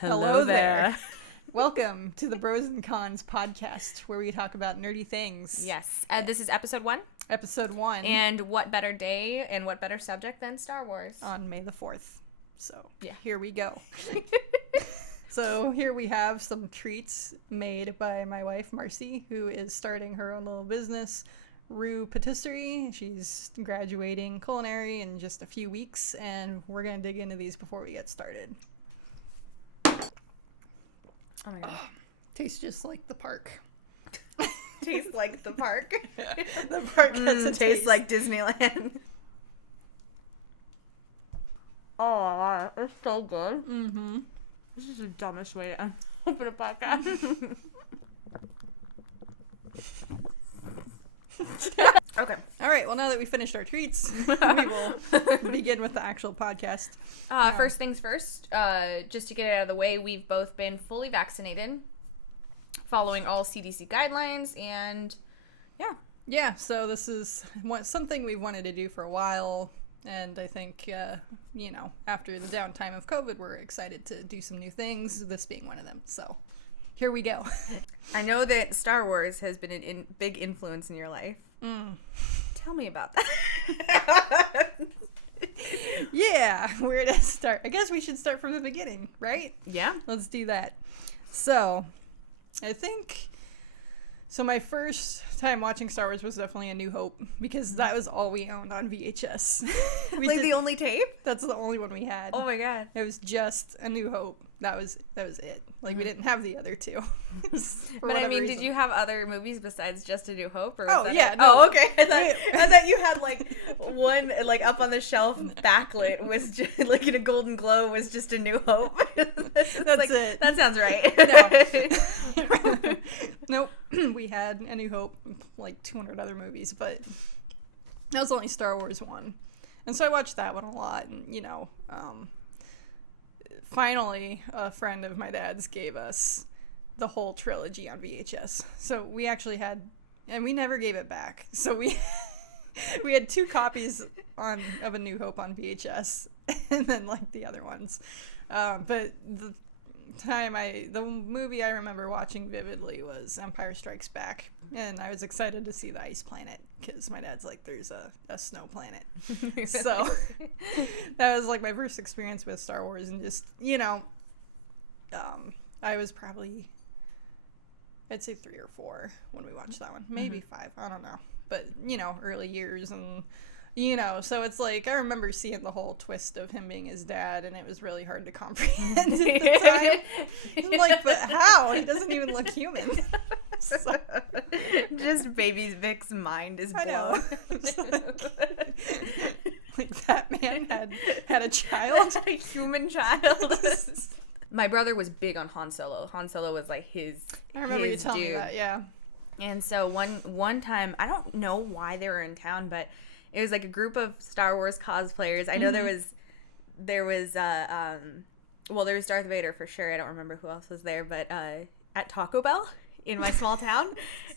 Hello there. Welcome to the Bros and Cons podcast, where we talk about nerdy things. Yes. This is episode 1. Episode 1. And what better day and what better subject than Star Wars? On May the 4th. So, yeah. Here we go. So, here we have some treats made by my wife, Marcy, who is starting her own little business, Rue Patisserie. She's graduating culinary in just a few weeks, and we're going to dig into these before we get started. Oh my god. Tastes just like the park. Tastes like the park. The park has a tastes like Disneyland. Oh, it's so good. Mm-hmm. This is the dumbest way to open a podcast. Okay. All right. Well, now that we finished our treats, we will begin with the actual podcast. First things first, just to get it out of the way, we've both been fully vaccinated, following all CDC guidelines, and yeah. So this is something we've wanted to do for a while, and I think after the downtime of COVID, we're excited to do some new things. This being one of them. So here we go. I know that Star Wars has been a big influence in your life. Tell me about that. Yeah, where to start? I guess we should start from the beginning, right? Yeah. Let's do that. So, I think... So my first time watching Star Wars was definitely A New Hope, because that was all we owned on VHS. The only tape? That's the only one we had. Oh my god. It was just A New Hope. That was it. Like, we didn't have the other two. But I mean, did you have other movies besides Just A New Hope? Or no. Oh, okay. I thought you had, one, up on the shelf, backlit, was just, in a golden glow, was Just A New Hope. That's it. That sounds right. No. Nope. We had A New Hope, 200 other movies, but that was only Star Wars 1. And so I watched that one a lot, and, finally, a friend of my dad's gave us the whole trilogy on VHS. So we actually had, and we never gave it back. So we had 2 copies of A New Hope on VHS, and then the other ones. But the movie I remember watching vividly was Empire Strikes Back, and I was excited to see the ice planet because my dad's there's a snow planet. So that was my first experience with Star Wars, and just I was probably, I'd say 3 or 4 when we watched that one, maybe 5, I don't know, but early years, and so it's I remember seeing the whole twist of him being his dad, and it was really hard to comprehend at the time. But how? He doesn't even look human. So. Just baby Vic's mind is blown. I know. That man had a child. A human child. My brother was big on Han Solo. Han Solo was his I remember you telling dude. me that, yeah. And so one time, I don't know why they were in town, but it was a group of Star Wars cosplayers. I know there was Darth Vader for sure. I don't remember who else was there, but at Taco Bell in my small town.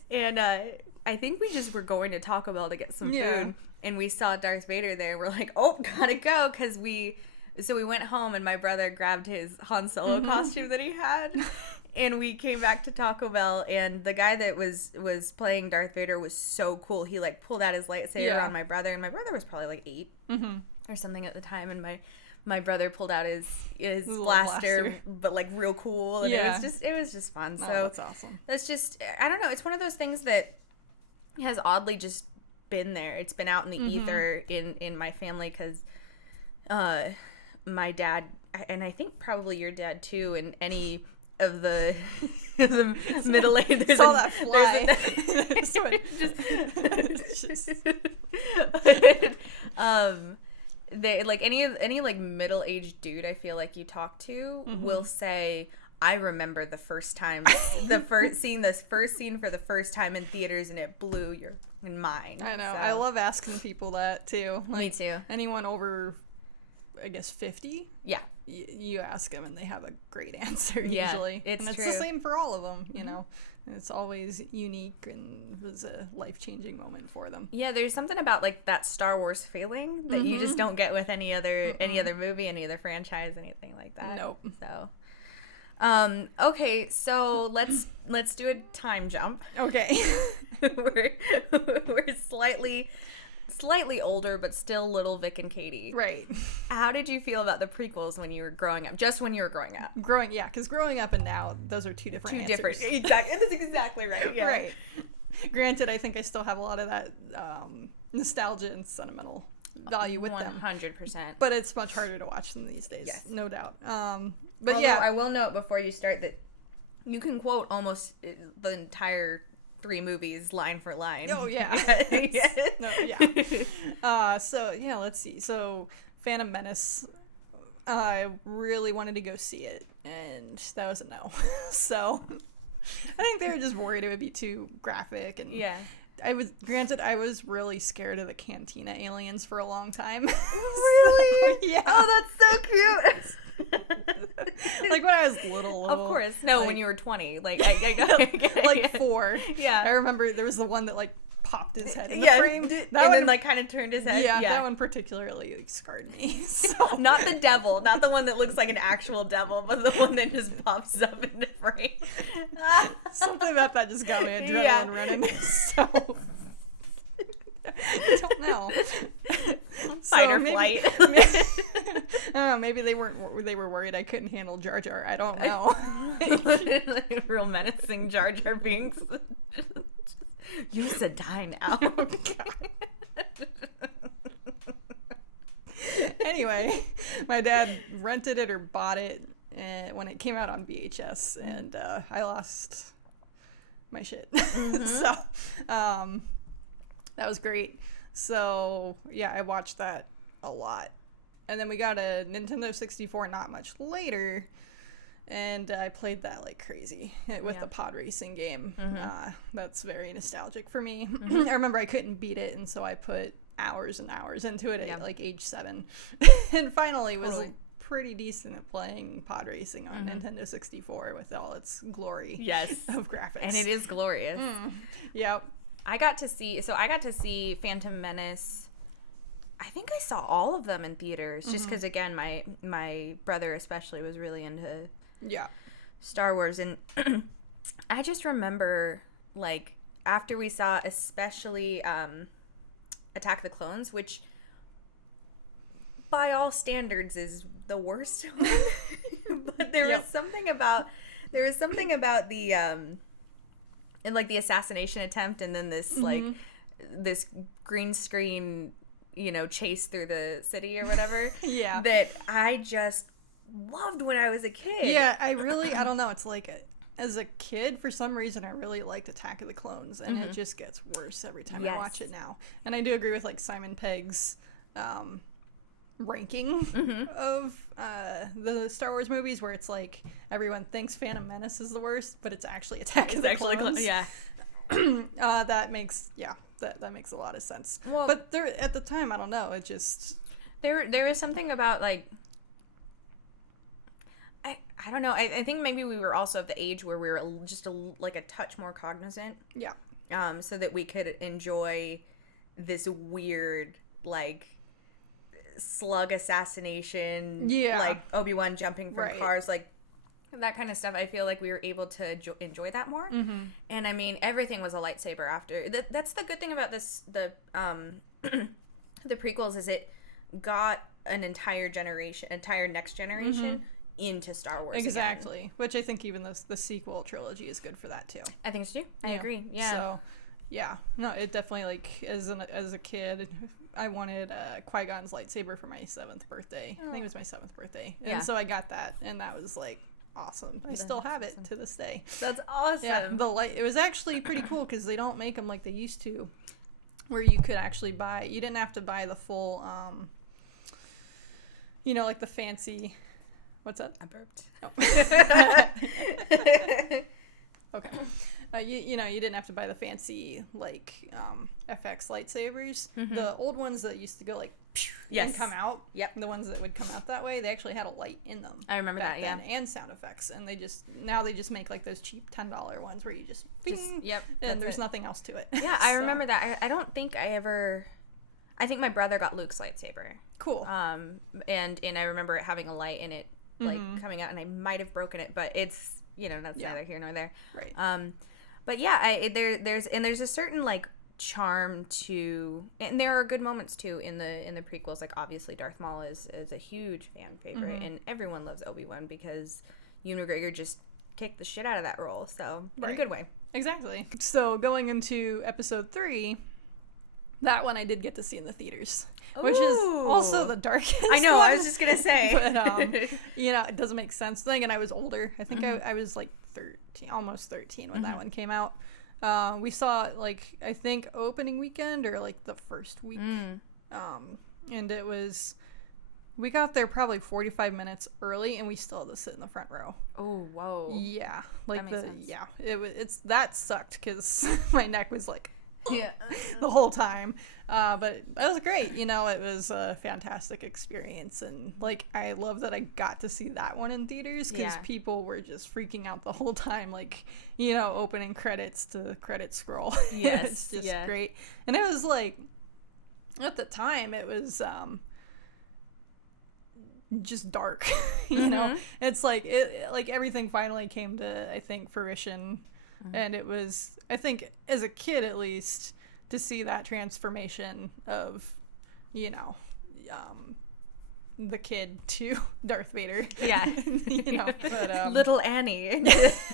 And I think we just were going to Taco Bell to get some food, and we saw Darth Vader there. We're like, oh, gotta go, because we went home, and my brother grabbed his Han Solo costume that he had, and we came back to Taco Bell, and the guy that was playing Darth Vader was so cool. He pulled out his lightsaber on my brother, and my brother was probably 8 or something at the time, and my brother pulled out his blaster, but real cool, and it was just fun. Oh, so that's awesome. That's just, I don't know, it's one of those things that has oddly just been there. It's been out in the ether in my family, because my dad, and I think probably your dad too, and any of the middle-aged, saw that fly. They any middle-aged dude I feel you talk to will say, I remember the first time, seeing this first scene for the first time in theaters, and it blew your mind. I know. So. I love asking people that too. Me too. Anyone over, I guess, 50? Yeah. You ask them, and they have a great answer yeah, usually. It's and it's true. the same for all of them, you know. And it's always unique, and was a life-changing moment for them. Yeah, there's something about that Star Wars feeling that you just don't get with any other movie, any other franchise, anything like that. Nope. So, Okay, so let's do a time jump. Okay. we're slightly older, but still little Vic and Katie. Right. How did you feel about the prequels when you were growing up? Just when you were growing up. Because growing up and now, those are two different answers. Exactly. That's exactly right. Yeah. Right. Granted, I think I still have a lot of that nostalgia and sentimental value with 100%. them. 100%. But it's much harder to watch them these days. Yes. No doubt. But although, yeah. I will note before you start that you can quote almost the entire 3 movies line for line. Oh, yeah. No, yeah. So, yeah, let's see. So, Phantom Menace, I really wanted to go see it, and that was a no. So, I think they were just worried it would be too graphic, and I was really scared of the Cantina aliens for a long time. Really? So, yeah. Oh, that's so cute. Like when I was little. Of course. No, when you were 20. Like, I like 4. Yeah. I remember there was the one that like popped his head in the frame. And then like kind of turned his head. Yeah, that one particularly like, scarred me. So. Not the devil. Not the one that looks like an actual devil, but the one that just pops up in the frame. Something about that just got my adrenaline running. So... I don't know. Fight or flight. I don't know. Maybe they were worried I couldn't handle Jar Jar. I don't know. Like real menacing Jar Jar Binks. You said die now. Oh, God. Anyway, my dad rented it or bought it when it came out on VHS, and I lost my shit. Mm-hmm. So, that was great. So, yeah, I watched that a lot. And then we got a Nintendo 64 not much later, and I played that like crazy with the pod racing game. Mm-hmm. That's very nostalgic for me. Mm-hmm. I remember I couldn't beat it, and so I put hours and hours into it at like age 7. And finally was pretty decent at playing pod racing on Nintendo 64 with all its glory of graphics. And it is glorious. Yep. I got to see Phantom Menace. I think I saw all of them in theaters just because, again, my brother especially was really into Star Wars. And I just remember, like, after we saw especially Attack of the Clones, which by all standards is the worst one. But there was something about the... and like the assassination attempt, and then this like this green screen, chase through the city or whatever. That I just loved when I was a kid. Yeah, I don't know. It's like as a kid, for some reason, I really liked Attack of the Clones, and it just gets worse every time I watch it now. And I do agree with like Simon Pegg's ranking of the Star Wars movies, where it's like everyone thinks Phantom Menace is the worst, but it's actually Attack of the Clones. That makes that makes a lot of sense. Well, but there at the time, I don't know, it just there is something about like I don't know. I think maybe we were also of the age where we were just like a touch more cognizant. Yeah. So that we could enjoy this weird like slug assassination, like Obi-Wan jumping from cars, like that kind of stuff. I feel like we were able to enjoy that more. And I mean, everything was a lightsaber after. That's the good thing about this, the prequels, is it got an entire next generation into Star Wars exactly again. Which I think even the sequel trilogy is good for that too. I think so too. I agree. So no, it definitely, like, as a kid, I wanted Qui-Gon's lightsaber for my 7th birthday. I think it was my 7th birthday. And so I got that, and that was, like, awesome. I still have it to this day. That's awesome. Yeah, it was actually pretty cool, because they don't make them like they used to, where you could actually buy, you didn't have to buy the full, like the fancy, what's up? I burped. Oh. Okay. You didn't have to buy the fancy, like, FX lightsabers. The old ones that used to go, like, and come out. Yep. The ones that would come out that way, they actually had a light in them. I remember that, then, and sound effects. And now they just make, like, those cheap $10 ones where you just and there's nothing else to it. Yeah, I remember that. I don't think I think my brother got Luke's lightsaber. Cool. And I remember it having a light in it like coming out, and I might have broken it, but it's, you know, that's neither here nor there. Right. But yeah, there's a certain like charm to, and there are good moments too in the prequels. Like obviously Darth Maul is a huge fan favorite, and everyone loves Obi-Wan because Ewan McGregor just kicked the shit out of that role. So in a good way. Exactly. So going into episode 3, that one I did get to see in the theaters, which is also the darkest. I know. one. I was just gonna say, but you know, it doesn't make sense. Thing, and I was older. I think I was like 13, almost 13 when that one came out. We saw it like I think opening weekend or like the first week, and it was. We got there probably 45 minutes early, and we still had to sit in the front row. Oh, whoa. Yeah, like that makes sense. That sucked because my neck was like, yeah, the whole time. But it was great. You know, it was a fantastic experience, and like I love that I got to see that one in theaters because people were just freaking out the whole time. Like, you know, opening credits to credit scroll. Yes, it's just great, and it was like at the time it was. Just dark, you know. It's like everything finally came to I think fruition, and it was I think as a kid at least to see that transformation of, you know, the kid to Darth Vader. Yeah, you know, but, little Annie,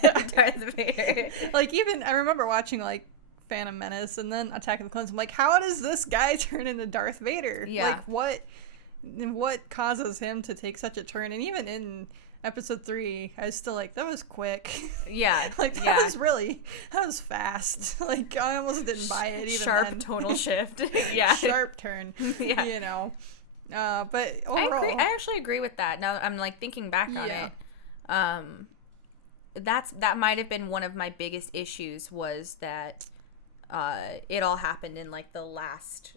Darth Vader. Like even I remember watching like Phantom Menace and then Attack of the Clones. I'm like, how does this guy turn into Darth Vader? Yeah, like what causes him to take such a turn? And even in episode 3 I was still like, that was quick. Yeah. Like that was fast. Like I almost didn't buy it even sharp then. Tonal shift. Yeah, sharp turn. Yeah, you know, but overall I actually agree with that. Now I'm like thinking back on it. That might have been one of my biggest issues was that it all happened in like the last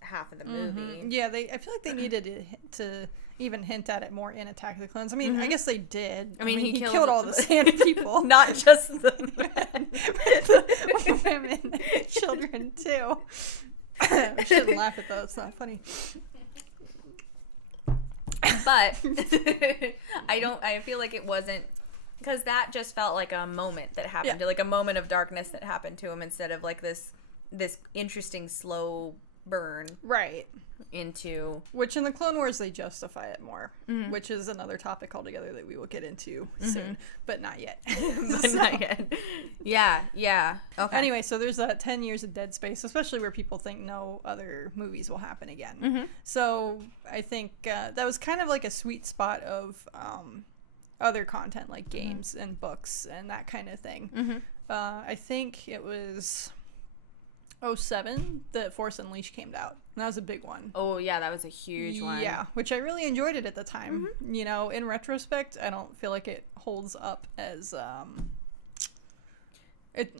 half of the movie. Yeah, I feel like they needed to even hint at it more in Attack of the Clones. I mean, I guess they did. I mean, he killed all the sand people. Not just the men. the women and children, too. I shouldn't laugh at that. It's not funny. But I feel like it wasn't, because that just felt like a moment that happened, like a moment of darkness that happened to him instead of like this interesting slow burn into, which in the Clone Wars they justify it more, which is another topic altogether that we will get into soon, but not yet. Not yet. Yeah. Okay. Anyway, so there's 10 years of dead space, especially where people think no other movies will happen again. So I think that was kind of like a sweet spot of other content like games and books and that kind of thing. I think it was 2007 that Force Unleashed came out. And that was a big one. Oh, yeah, that was a huge one. Yeah, which I really enjoyed it at the time. You know, in retrospect, I don't feel like it holds up as it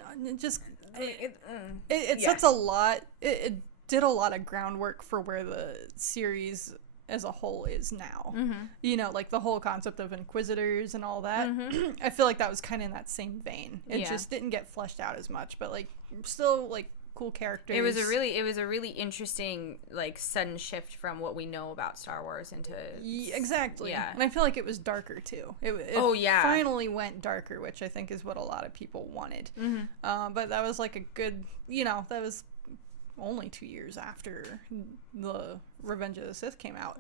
sets a lot. It did a lot of groundwork for where the series as a whole is now. You know, like the whole concept of Inquisitors and all that. I feel like that was kind of in that same vein. It just didn't get fleshed out as much, but like still like cool characters. It was a really interesting like sudden shift from what we know about Star Wars into exactly. Yeah, and I feel like it was darker too. It finally went darker, which I think is what a lot of people wanted. But that was like a good, you know, that was only 2 years after the Revenge of the Sith came out.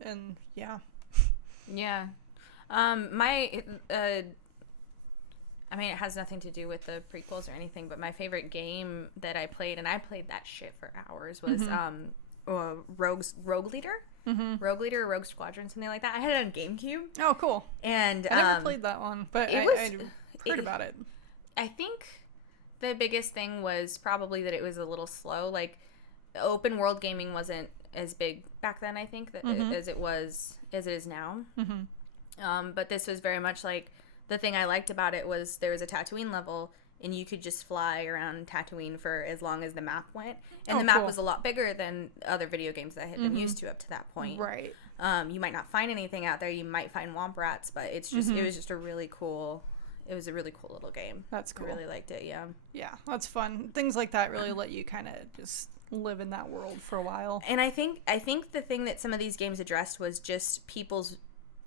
And I mean, it has nothing to do with the prequels or anything, but my favorite game that I played, and I played that shit for hours, was Rogue Leader? Rogue Leader or Rogue Squadron, something like that. I had it on GameCube. Oh, cool. And I never played that one, but I heard about it. I think the biggest thing was probably that it was a little slow. Like, open world gaming wasn't as big back then, I think, as it is now. But this was very much like, the thing I liked about it was there was a Tatooine level, and you could just fly around Tatooine for as long as the map went. And the map was a lot bigger than other video games that I had been used to up to that point. Right. You might not find anything out there. You might find Womp Rats, but it's just it was just a really cool little game. That's cool. I really liked it, yeah. Yeah, that's fun. Things like that really let you kind of just live in that world for a while. And I think the thing that some of these games addressed was just people's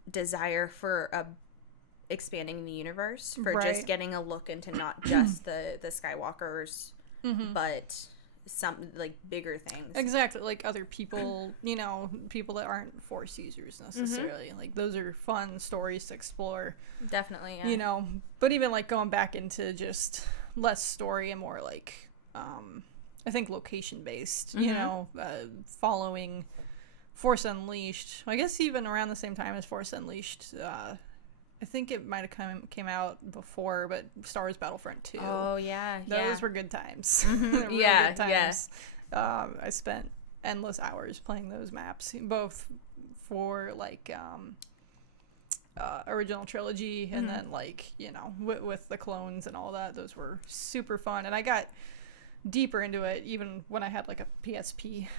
desire for expanding the universe, for Right. just getting a look into not just the Skywalkers, but some like bigger things. Exactly, like other people, people that aren't Force users necessarily. Like those are fun stories to explore. Definitely, yeah. But even like going back into just less story and more like, I think location based. Following Force Unleashed. I guess even around the same time as Force Unleashed. I think it might have came out before, but Star Wars Battlefront 2. Oh, yeah. Those were good times. Yeah, good times. I spent endless hours playing those maps, both for, like, original trilogy and then, like, with the clones and all that. Those were super fun. And I got deeper into it even when I had, like, a PSP.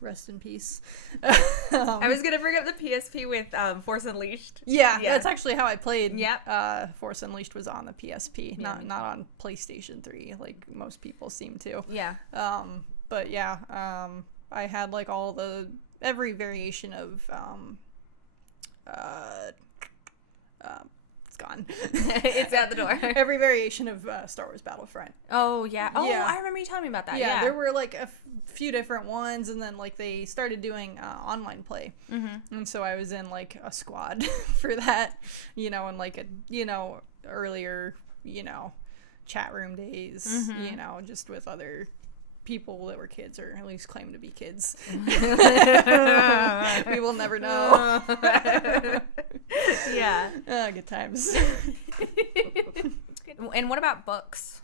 Rest in peace. I was gonna bring up the PSP with Force Unleashed. Yeah, that's actually how I played. Yep. Force Unleashed was on the PSP, not on PlayStation 3, like most people seem to. Yeah. But yeah, I had like every variation of it's gone. It's out the door. Every variation of Star Wars Battlefront. Oh, yeah. Oh, Yeah. I remember you telling me about that. Yeah, there were like a few different ones, and then like they started doing online play. And so I was in like a squad for that, and like a, earlier, chat room days, just with other people that were kids, or at least claimed to be kids. We will never know. Yeah. Good times. And what about books?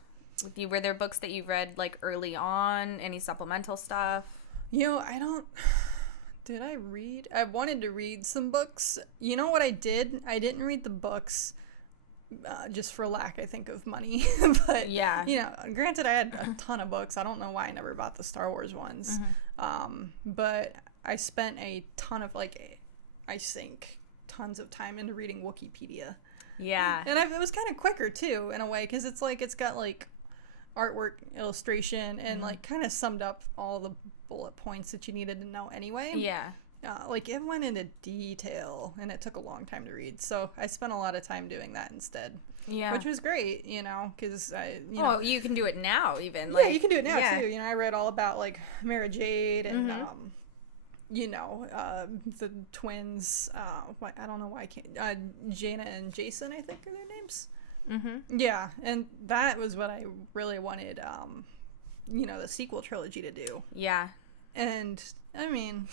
Were there books that you read like early on? Any supplemental stuff? Did I read? I wanted to read some books. You know what I did? I didn't read the books just for lack, I think, of money. But, granted, I had a ton of books. I don't know why I never bought the Star Wars ones. But I spent a ton of, like, I think, tons of time into reading Wikipedia. Yeah. And it was kind of quicker, too, in a way, because it's, like, it's got, like, artwork, illustration, and, like, kind of summed up all the bullet points that you needed to know anyway. Yeah. Like, it went into detail, and it took a long time to read. So I spent a lot of time doing that instead. Yeah. Which was great, because Oh, you can do it now, even. Yeah, you can do it now, too. I read all about, like, Mara Jade and, the twins. I don't know why I can't. Jaina and Jason, I think, are their names. Yeah, and that was what I really wanted, the sequel trilogy to do. Yeah. And, I mean,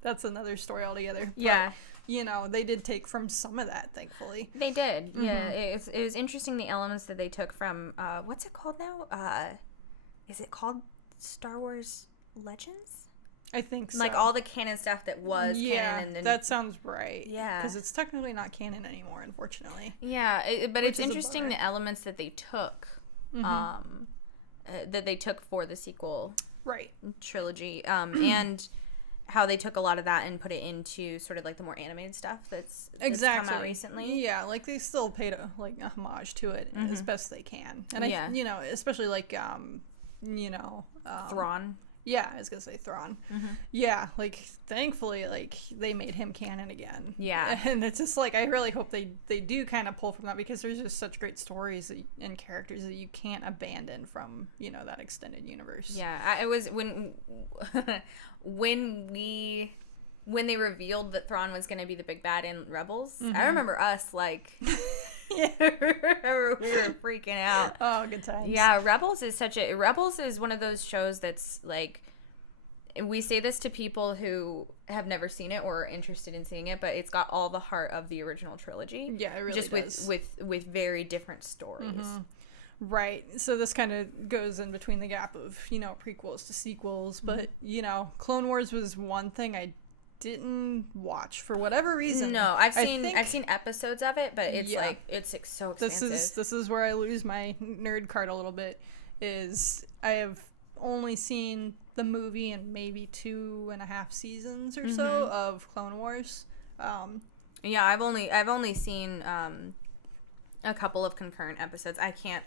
that's another story altogether. But, yeah. They did take from some of that, thankfully. They did. Yeah. It was interesting, the elements that they took from, what's it called now? Is it called Star Wars Legends? I think so. Like all the canon stuff that was canon. And then, that sounds right. Yeah. Because it's technically not canon anymore, unfortunately. Yeah, but it's interesting the elements that they took, that they took for the sequel trilogy, and how they took a lot of that and put it into sort of like the more animated stuff that's come out recently. Yeah, like they still paid a homage to it as best they can. And especially like, Thrawn. Yeah, I was gonna say Thrawn. Yeah, like thankfully, like they made him canon again. Yeah, and it's just like I really hope they do kind of pull from that, because there's just such great stories and characters that you can't abandon from that extended universe. Yeah, it was when they revealed that Thrawn was gonna be the big bad in Rebels. I remember us like. Yeah, we were freaking out. Oh, good times. Yeah, Rebels is one of those shows that's like, we say this to people who have never seen it or are interested in seeing it, but it's got all the heart of the original trilogy. Yeah, it really just does. with very different stories. Right. So this kind of goes in between the gap of, prequels to sequels, but, Clone Wars was one thing I didn't watch for whatever reason. No, I've seen episodes of it, but it's like it's so expensive. This is where I lose my nerd card a little bit. Is I have only seen the movie and maybe 2.5 seasons or so of Clone Wars. Yeah, I've only seen a couple of concurrent episodes. I can't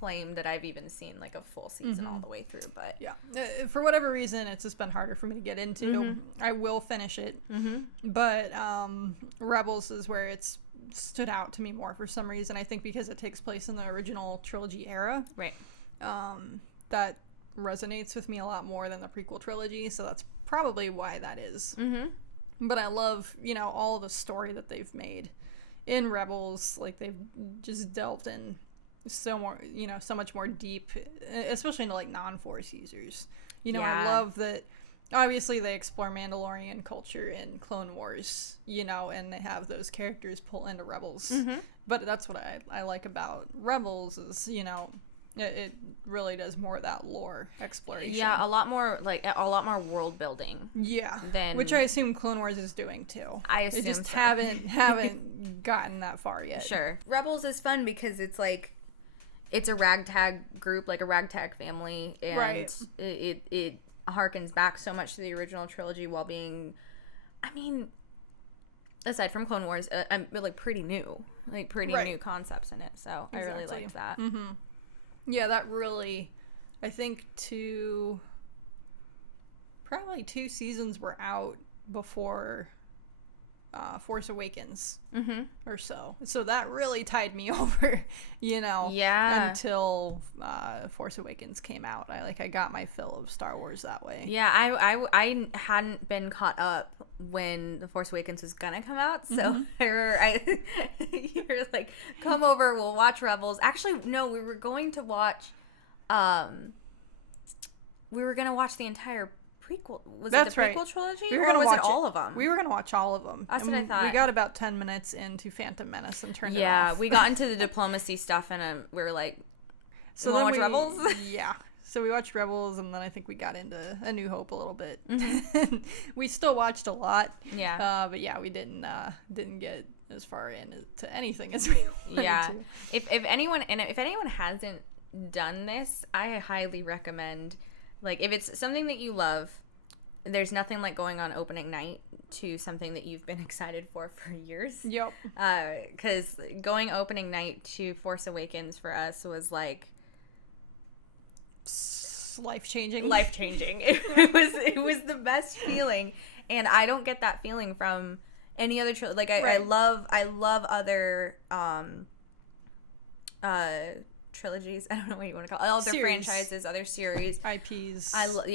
claim that I've even seen like a full season all the way through, but yeah, for whatever reason, it's just been harder for me to get into. I will finish it, but Rebels is where it's stood out to me more for some reason. I think because it takes place in the original trilogy era, right? That resonates with me a lot more than the prequel trilogy, so that's probably why that is. But I love, all the story that they've made in Rebels. Like, they've just delved in so much more deep, especially into, like, non-Force users. I love that, obviously, they explore Mandalorian culture in Clone Wars, and they have those characters pull into Rebels. But that's what I like about Rebels is, it really does more of that lore exploration. Yeah, a lot more world building. Yeah, than which I assume Clone Wars is doing too. I assume they just so. haven't gotten that far yet. Sure, Rebels is fun because it's like it's a ragtag group, like a ragtag family, and right. it harkens back so much to the original trilogy while being, I mean, aside from Clone Wars, like pretty new, right. new concepts in it. So exactly. I really liked that. Yeah, that really, I think probably 2 seasons were out before Force Awakens or so. So that really tied me over, Yeah. until Force Awakens came out. I got my fill of Star Wars that way. Yeah, I hadn't been caught up when The Force Awakens was gonna come out, so you were like, come over, we'll watch Rebels. Actually, no, we were going to watch the entire prequel. Was That's it the prequel right. trilogy? We were or gonna was watch it all of them? We were gonna watch all of them. That's what I thought. We got about 10 minutes into Phantom Menace and turned it off. Yeah, we got into the diplomacy stuff, and we were like, so then watch Rebels? Yeah. So we watched Rebels, and then I think we got into A New Hope a little bit. We still watched a lot. Yeah. But yeah, we didn't get as far into anything as we wanted to. If anyone hasn't done this, I highly recommend, like, if it's something that you love, there's nothing like going on opening night to something that you've been excited for years. Yep. Because going opening night to Force Awakens for us was like life-changing. It was the best feeling, and I don't get that feeling from any other trilogy. Like I love other trilogies. I don't know what you want to call it. Other franchises, other series, IPs. I love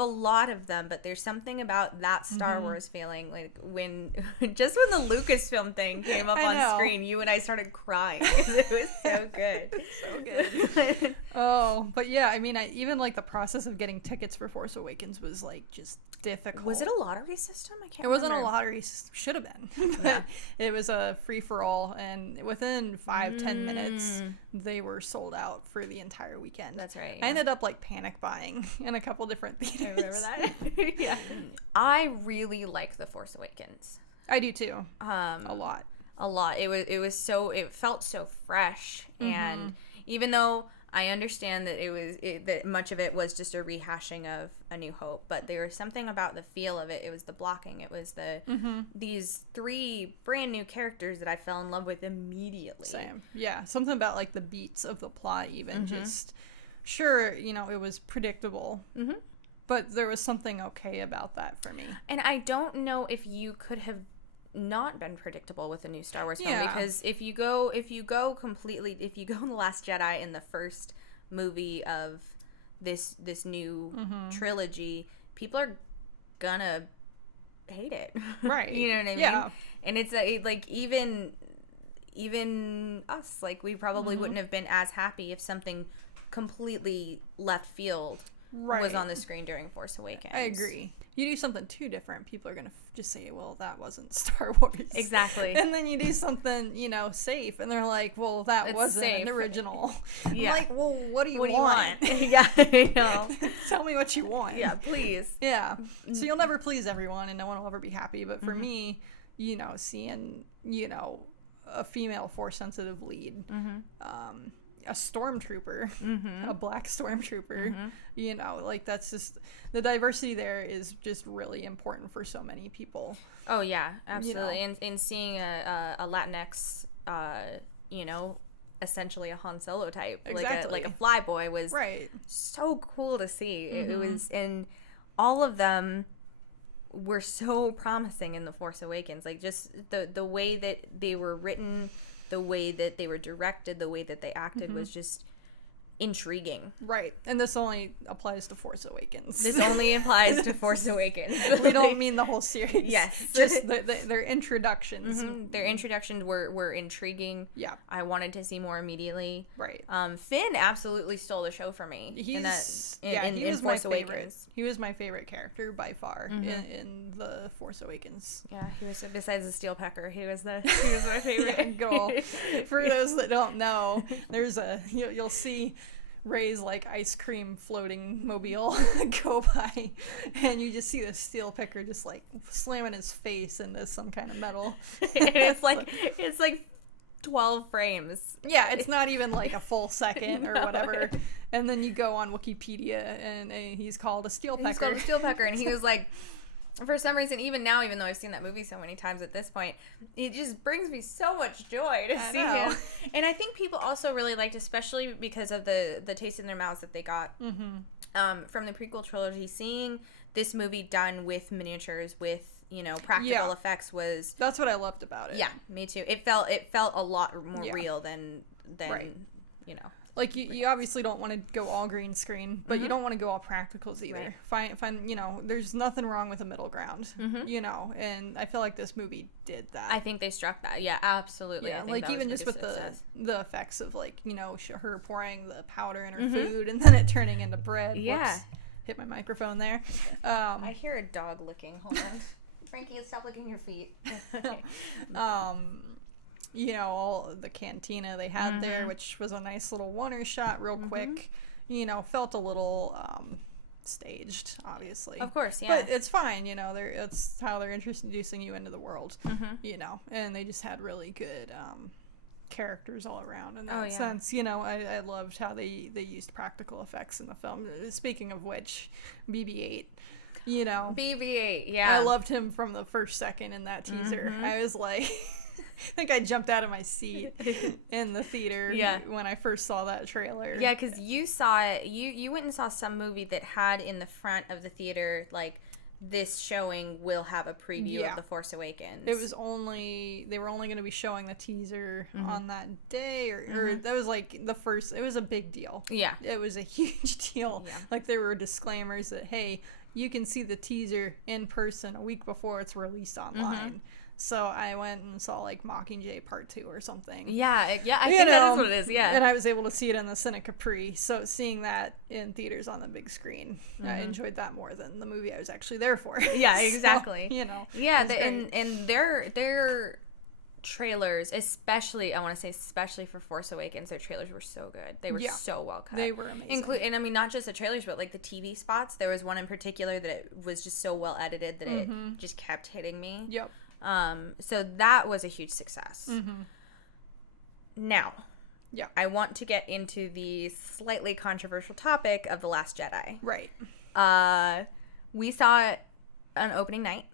a lot of them, but there's something about that Star Wars feeling, like when the Lucasfilm thing came up on screen, you and I started crying. It was so good. So good. Oh, but yeah, I mean, even like the process of getting tickets for Force Awakens was like just difficult. Was it a lottery system? I can't remember. It wasn't a lottery system. Should have been. But it was a free-for-all, and within 5-10 minutes, they were sold out for the entire weekend. That's right. I ended up like panic buying in a couple different theaters. I remember that. Yeah. I really like The Force Awakens. I do too. A lot. It felt so fresh, and even though I understand that that much of it was just a rehashing of A New Hope, but there was something about the feel of it. It was the blocking. It was these 3 brand new characters that I fell in love with immediately. Same. Yeah. Something about like the beats of the plot even just, sure, it was predictable, but there was something okay about that for me. And I don't know if you could have not been predictable with a new Star Wars film, because if you go The Last Jedi in the first movie of this new trilogy, people are gonna hate it, right? You know what I mean? Yeah. And it's like even us, like, we probably wouldn't have been as happy if something completely left field was on the screen during Force Awakens. I agree. You do something too different, people are going to just say, well, that wasn't Star Wars. Exactly. And then you do something, safe, and they're like, well, that wasn't an original. Yeah. I'm like, well, what do you want? Yeah, I know. Tell me what you want. Yeah, please. Yeah. So you'll never please everyone, and no one will ever be happy, but for me, seeing, a female Force-sensitive lead, a stormtrooper, a black stormtrooper, like, that's just, the diversity there is just really important for so many people. Oh yeah, absolutely. And seeing a Latinx, essentially a Han Solo type, Exactly. like a flyboy, was Right. so cool to see. It was, and all of them were so promising in The Force Awakens. Like, just the way that they were written, the way that they were directed, the way that they acted was just intriguing. Right. And this only applies to Force Awakens. This only applies to Force Awakens. We don't mean the whole series. Yes. Just their introductions. Their introductions were intriguing. Yeah. I wanted to see more immediately. Right. Finn absolutely stole the show for me. He in was Force my Awakens. favorite. He was my favorite character by far in the Force Awakens. Yeah, he was, besides the Steel Pecker, he was my favorite. Yeah, goal. For those that don't know, there's you'll see Rey's like ice cream floating mobile go by, and you just see the Steel Picker just like slamming his face into some kind of metal. And it's like 12 frames. Yeah, it's not even like a full second or No. whatever. And then you go on Wikipedia, and he's called a Steel Pecker. He's called a Steel Pecker, and he was like, for some reason, even now, even though I've seen that movie so many times at this point, it just brings me so much joy to see him. And I think people also really liked, especially because of the taste in their mouths that they got from the prequel trilogy, seeing this movie done with miniatures, with practical effects was. That's what I loved about it. Yeah, me too. It felt a lot more real than Right. you know. Like you obviously don't want to go all green screen, but you don't want to go all practicals either. Right. Find there's nothing wrong with a middle ground. And I feel like this movie did that. I think they struck that. Yeah, absolutely. Yeah, I think like that even was just biggest with success. the effects of like her pouring the powder in her food and then it turning into bread. Yeah. Whoops. Hit my microphone there. I hear a dog licking. Hold on. Frankie, stop licking your feet. All the cantina they had there, which was a nice little one-er shot real quick, felt a little staged, obviously. Of course, yeah. But it's fine, it's how they're introducing you into the world, and they just had really good characters all around in that sense. I loved how they used practical effects in the film. Speaking of which, BB-8, BB-8, yeah. I loved him from the first second in that teaser. I was like... I think I jumped out of my seat in the theater when I first saw that trailer. Yeah, because you saw it. You went and saw some movie that had in the front of the theater, like, this showing will have a preview of The Force Awakens. It was they were only going to be showing the teaser on that day, or that was like the first, it was a big deal. Yeah. It was a huge deal. Yeah. Like there were disclaimers that, hey, you can see the teaser in person a week before it's released online. So I went and saw like Mockingjay Part 2 or something. Yeah, I think that is what it is, yeah. And I was able to see it in the Cine Capri. So seeing that in theaters on the big screen, I enjoyed that more than the movie I was actually there for. Yeah, exactly. So, Yeah, and their trailers, especially, I want to say especially for Force Awakens, their trailers were so good. They were so well cut. They were amazing. And I mean, not just the trailers, but like the TV spots. There was one in particular that it was just so well edited that it just kept hitting me. Yep. So that was a huge success. Now, I want to get into the slightly controversial topic of The Last Jedi. Right. We saw it on opening night.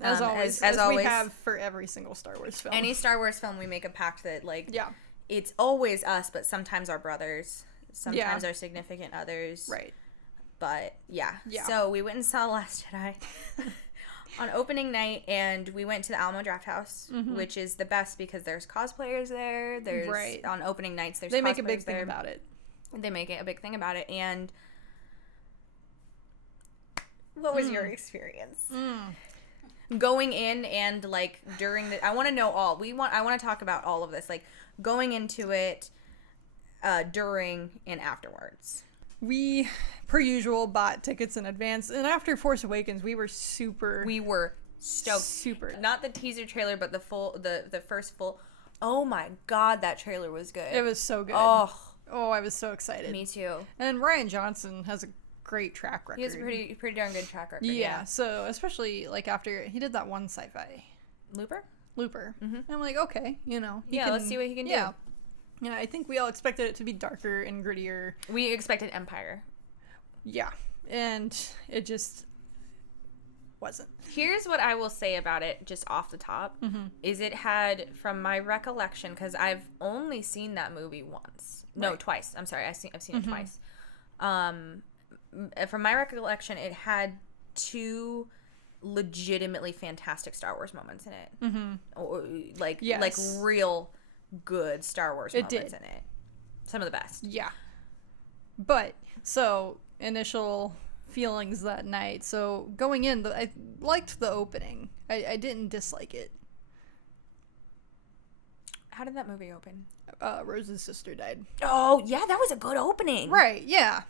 As always, as always, we have for every single Star Wars film. Any Star Wars film, we make a pact that, like, it's always us, but sometimes our brothers, sometimes our significant others. Right. But, yeah. So we went and saw The Last Jedi on opening night, and we went to the Alamo Drafthouse, which is the best because there's cosplayers there. There's on opening nights. They make a big thing about it. They make it a big thing about it. And what was your experience going in and like during the? I want to know all. I want to talk about all of this, like going into it, during and afterwards. We, per usual, bought tickets in advance, and after Force Awakens, we were stoked. Super. Not the teaser trailer, but the first full. Oh my god, that trailer was good. It was so good. Oh, I was so excited. Me too. And Rian Johnson has a great track record. He has a pretty darn good track record. Yeah. So especially like after he did that one sci-fi. Looper. And I'm like, okay, let's see what he can do. Yeah, I think we all expected it to be darker and grittier. We expected Empire. Yeah, and it just wasn't. Here's what I will say about it, just off the top, is it had, from my recollection, because I've only seen that movie once. No, twice. I'm sorry, I've seen it twice. From my recollection, it had 2 legitimately fantastic Star Wars moments in it. Or, like real good Star Wars moments in it. Some of the best. Yeah. But, so, initial feelings that night. So, going in, I liked the opening. I didn't dislike it. How did that movie open? Rose's sister died. Oh, yeah, that was a good opening. Right, yeah.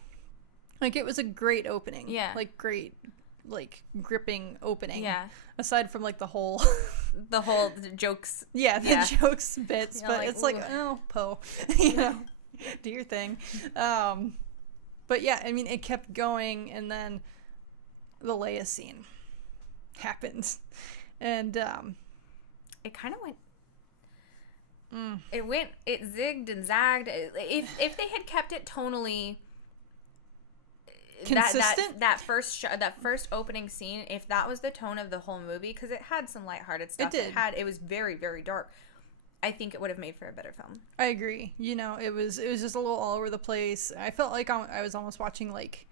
Like, it was a great opening. Yeah. Like, great, like, gripping opening. Yeah. Aside from, like, the whole... the jokes. Yeah, the jokes bits. But like, it's like, oh, Poe. You know, do your thing. But yeah, I mean, it kept going, and then the Leia scene happened. And, it kind of went... It zigged and zagged. If they had kept it tonally consistent, that first opening scene, if that was the tone of the whole movie, because it had some lighthearted stuff, it was very, very dark, I think it would have made for a better film. I agree. You know, it was just a little all over the place. I felt like I was almost watching, like,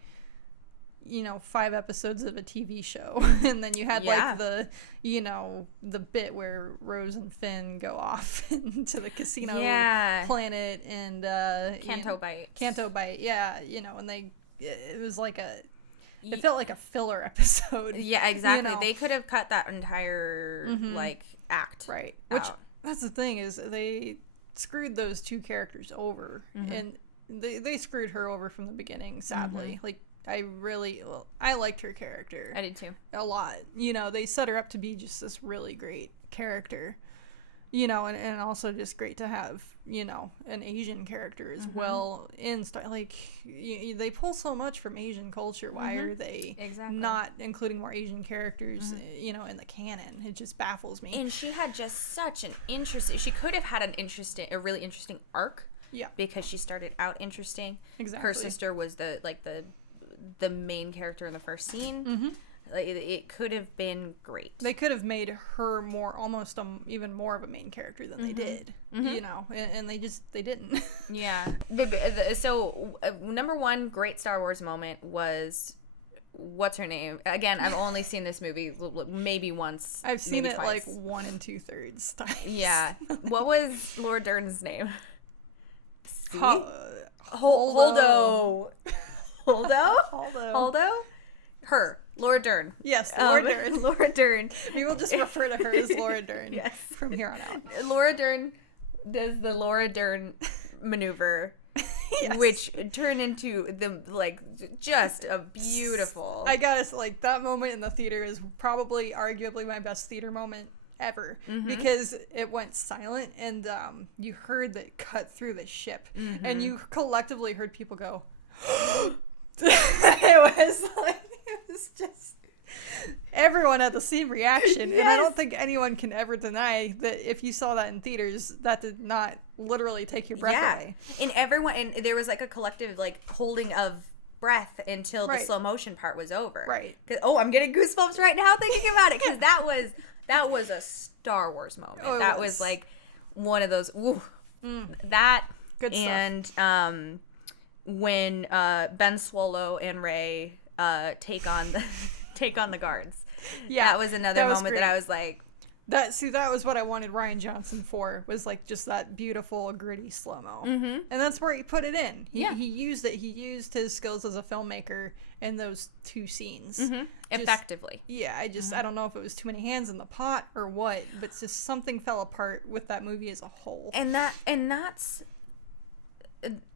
you know, 5 episodes of a TV show. And then you had like the, you know, the bit where Rose and Finn go off into the casino planet and Canto Bight. Canto Bight, yeah, you know, and it was like it felt like a filler episode. Yeah, exactly. You know? They could have cut that entire like act. Right. Which that's the thing, is they screwed those 2 characters over, and they screwed her over from the beginning, sadly. Like, I liked her character. I did too. A lot. You know, they set her up to be just this really great character. You know, and also just great to have, you know, an Asian character as well in Star. Like, they pull so much from Asian culture. Why are they not including more Asian characters, you know, in the canon? It just baffles me. And she had just such an interesting... She could have had a really interesting arc. Yeah. Because she started out interesting. Exactly. Her sister was the main character in the first scene. Like, it could have been great. They could have made her almost even more of a main character than they did, you know, and they didn't. Yeah. So, number 1 great Star Wars moment was, what's her name? Again, I've only seen this movie maybe once. I've seen it twice. like 1 2/3 times. Yeah. What was Laura Dern's name? Holdo. Holdo? Her. Laura Dern. Yes, Laura Dern. Laura Dern. We will just refer to her as Laura Dern from here on out. Laura Dern does the Laura Dern maneuver, which turned into just a beautiful... I gotta, like, that moment in the theater is probably arguably my best theater moment ever, because it went silent, and you heard that cut through the ship, and you collectively heard people go, it was just, everyone had the same reaction. And I don't think anyone can ever deny that if you saw that in theaters, that did not literally take your breath away. And there was like a collective like holding of breath until the slow motion part was over. Right. I'm getting goosebumps right now thinking about it, because that was a Star Wars moment. That was like one of those that good stuff. And when Ben Swallow and Rey take on the guards. Yeah, that was another moment that I was like, that was what I wanted Rian Johnson for, was like just that beautiful gritty slow-mo. And that's where he put it in. He used it. He used his skills as a filmmaker in those 2 scenes. Effectively. Yeah, I don't know if it was too many hands in the pot or what, but just something fell apart with that movie as a whole. And that's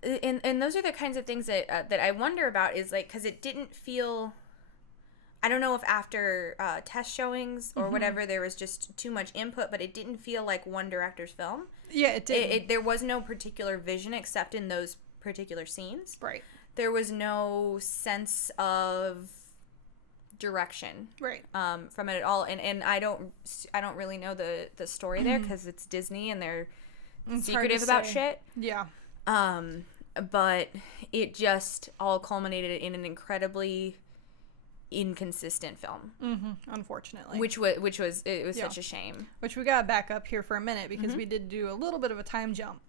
and those are the kinds of things that I wonder about, is like, because it didn't feel, I don't know if after test showings or whatever there was just too much input, but it didn't feel like one director's film. Yeah, it did. There was no particular vision except in those particular scenes. Right. There was no sense of direction from it at all, and I don't really know the story there, because it's Disney and they're secretive about shit. Yeah. But it just all culminated in an incredibly inconsistent film. Unfortunately. Which was such a shame. Which we got to back up here for a minute because we did do a little bit of a time jump.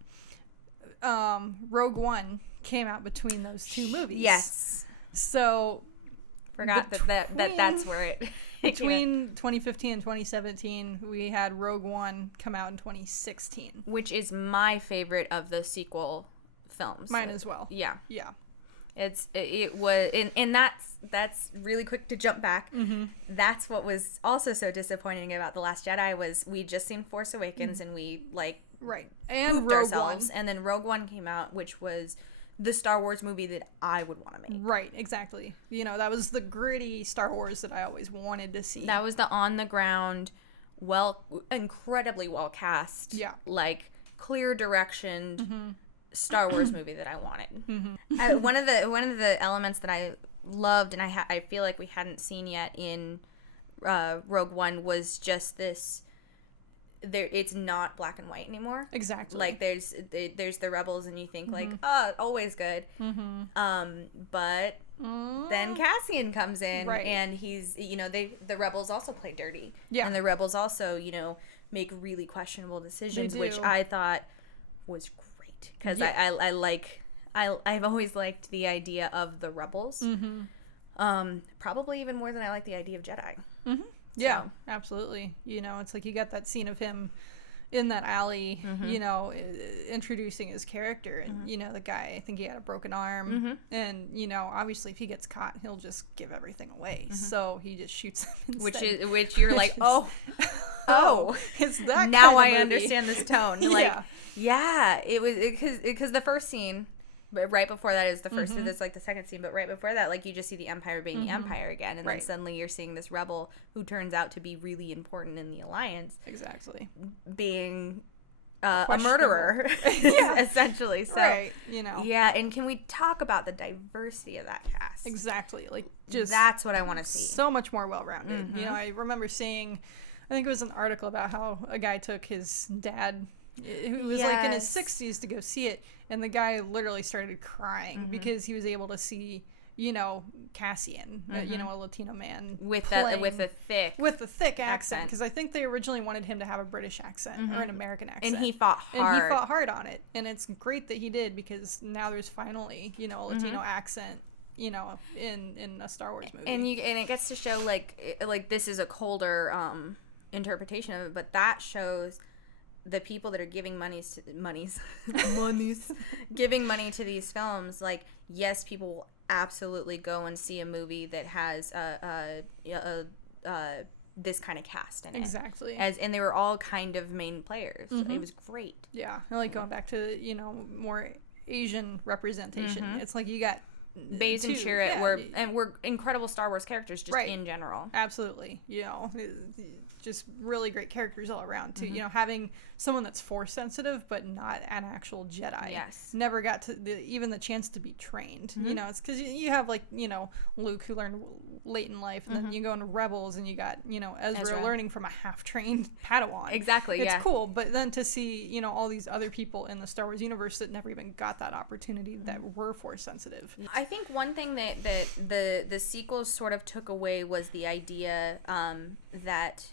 Rogue One came out between those two movies. Yes. So forgot that's where it between 2015 and 2017 we had Rogue One come out in 2016, which is my favorite of the sequel films. Mine as well. Yeah. It was and that's really quick to jump back. That's what was also so disappointing about The Last Jedi was we just seen Force Awakens and we and Rogue ourselves One. And then Rogue One came out, which was the Star Wars movie that I would want to make. Right, exactly. That was the gritty Star Wars that I always wanted to see. That was the on the ground, incredibly well cast, clear directioned Star Wars movie that I wanted. One of the elements that I loved and I feel like we hadn't seen yet in Rogue One was just this. It's not black and white anymore. Exactly. Like there's the rebels and you think always good. But then Cassian comes in and he's the rebels also play dirty. Yeah. And the rebels also make really questionable decisions, which I thought was great because I've always liked the idea of the rebels. Probably even more than I like the idea of Jedi. Yeah, absolutely. It's like you got that scene of him in that alley, introducing his character. And, the guy, I think he had a broken arm. And, obviously if he gets caught, he'll just give everything away. So he just shoots him instead. Which you're like, oh, it's that now kind of I movie. Understand this tone. It was because the first scene. But right before that is the first. That's like the second scene. But right before that, you just see the Empire being the Empire again, and then suddenly you're seeing this rebel who turns out to be really important in the Alliance. Exactly. Being a murderer, essentially. So, Yeah, and can we talk about the diversity of that cast? Exactly. Just that's what I want to see. So much more well-rounded. I remember seeing, I think it was an article about how a guy took his dad, who was in his 60s, to go see it, and the guy literally started crying because he was able to see Cassian, a Latino man with a thick accent, because I think they originally wanted him to have a British accent or an American accent, and he fought hard on it, and it's great that he did, because now there's finally a Latino accent in a Star Wars movie, and it gets to show like this is a colder interpretation of it, but that shows the people that are giving giving money to these films. Yes, people will absolutely go and see a movie that has this kind of cast in it. Exactly. And they were all kind of main players. It was great. Yeah, going back to more Asian representation. It's like you got Baze and Chirrut were incredible Star Wars characters just in general. Absolutely. Just really great characters all around too. Having someone that's Force sensitive but not an actual Jedi. Yes. Never got to even the chance to be trained. It's because you have Luke, who learned late in life, and then you go into Rebels and you got Ezra learning from a half-trained Padawan. Exactly. It's cool, but then to see all these other people in the Star Wars universe that never even got that opportunity that were Force sensitive. I think one thing that the sequels sort of took away was the idea that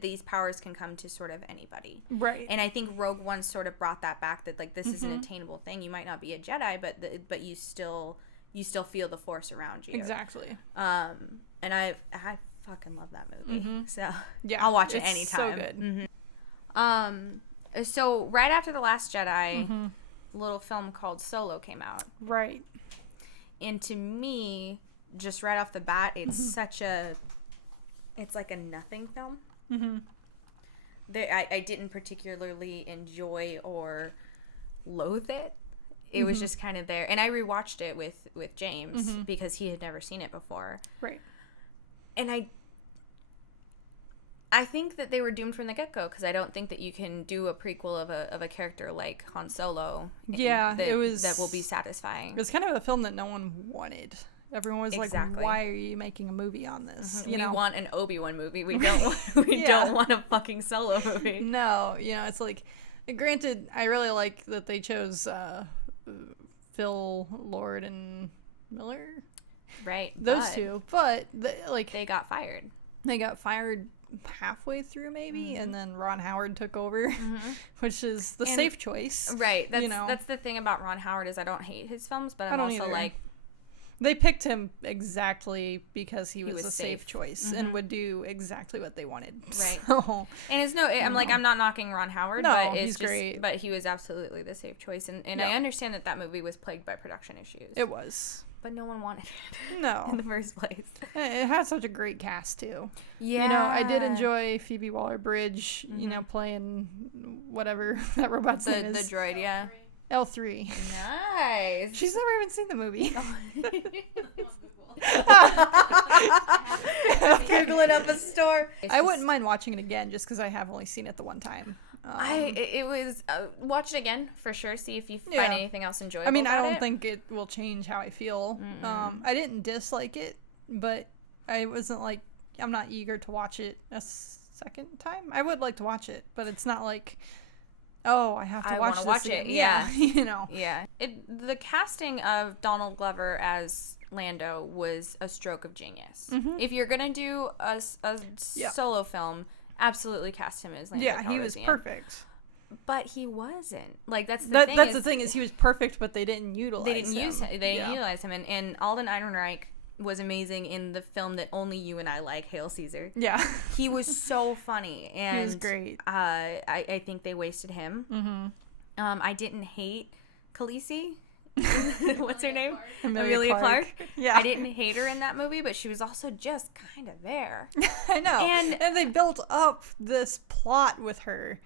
these powers can come to sort of anybody. Right. And I think Rogue One sort of brought that back, that this is an attainable thing. You might not be a Jedi, but you still feel the Force around you. Exactly. And I fucking love that movie. So yeah, I'll watch it anytime. So good. So right after The Last Jedi, a little film called Solo came out. Right. And to me, just right off the bat, it's it's like a nothing film. I didn't particularly enjoy or loathe it. It was just kind of there. And I rewatched it with James because he had never seen it before. Right. And I think that they were doomed from the get-go, because I don't think that you can do a prequel of a character like Han Solo. Yeah, that will be satisfying. It was kind of a film that no one wanted. Everyone was like, "Why are you making a movie on this?" We want an Obi-Wan movie. We don't want a fucking Solo movie. No, it's like, granted, I really like that they chose Phil Lord and Miller. Right. Those two. But, they got fired. They got fired halfway through, maybe, and then Ron Howard took over, which is the safe choice. Right. That's the thing about Ron Howard is I don't hate his films, but I'm also either. like... They picked him exactly because he was a safe choice and would do exactly what they wanted. Right. So, and it's I'm not knocking Ron Howard, no, but he's great. But he was absolutely the safe choice, and I understand that movie was plagued by production issues. It was. But no one wanted it. No. In the first place. It had such a great cast, too. Yeah. I did enjoy Phoebe Waller-Bridge, playing whatever that robot's name is. The droid, yeah. L3. Nice. She's never even seen the movie. Googling up a store. I wouldn't mind watching it again just because I have only seen it the one time. Watch it again for sure. See if you find anything else enjoyable. I mean, I don't think it will change how I feel. I didn't dislike it, but I wasn't like, I'm not eager to watch it a second time. I would like to watch it, but it's not like, oh, I have to watch it. Yeah. Yeah. The casting of Donald Glover as Lando was a stroke of genius. If you're gonna do a solo film, absolutely cast him as Lando. Yeah, he was perfect. But he wasn't. Like that's the thing. That's the thing is he was perfect, but they didn't utilize him. They didn't utilize him. And Alden Ehrenreich was amazing in the film that only you and I like, Hail Caesar. Yeah. He was so funny. And he was great. I think they wasted him. I didn't hate Khaleesi. What's her name? Emilia Clarke. Yeah. I didn't hate her in that movie, but she was also just kind of there. I know. And they built up this plot with her.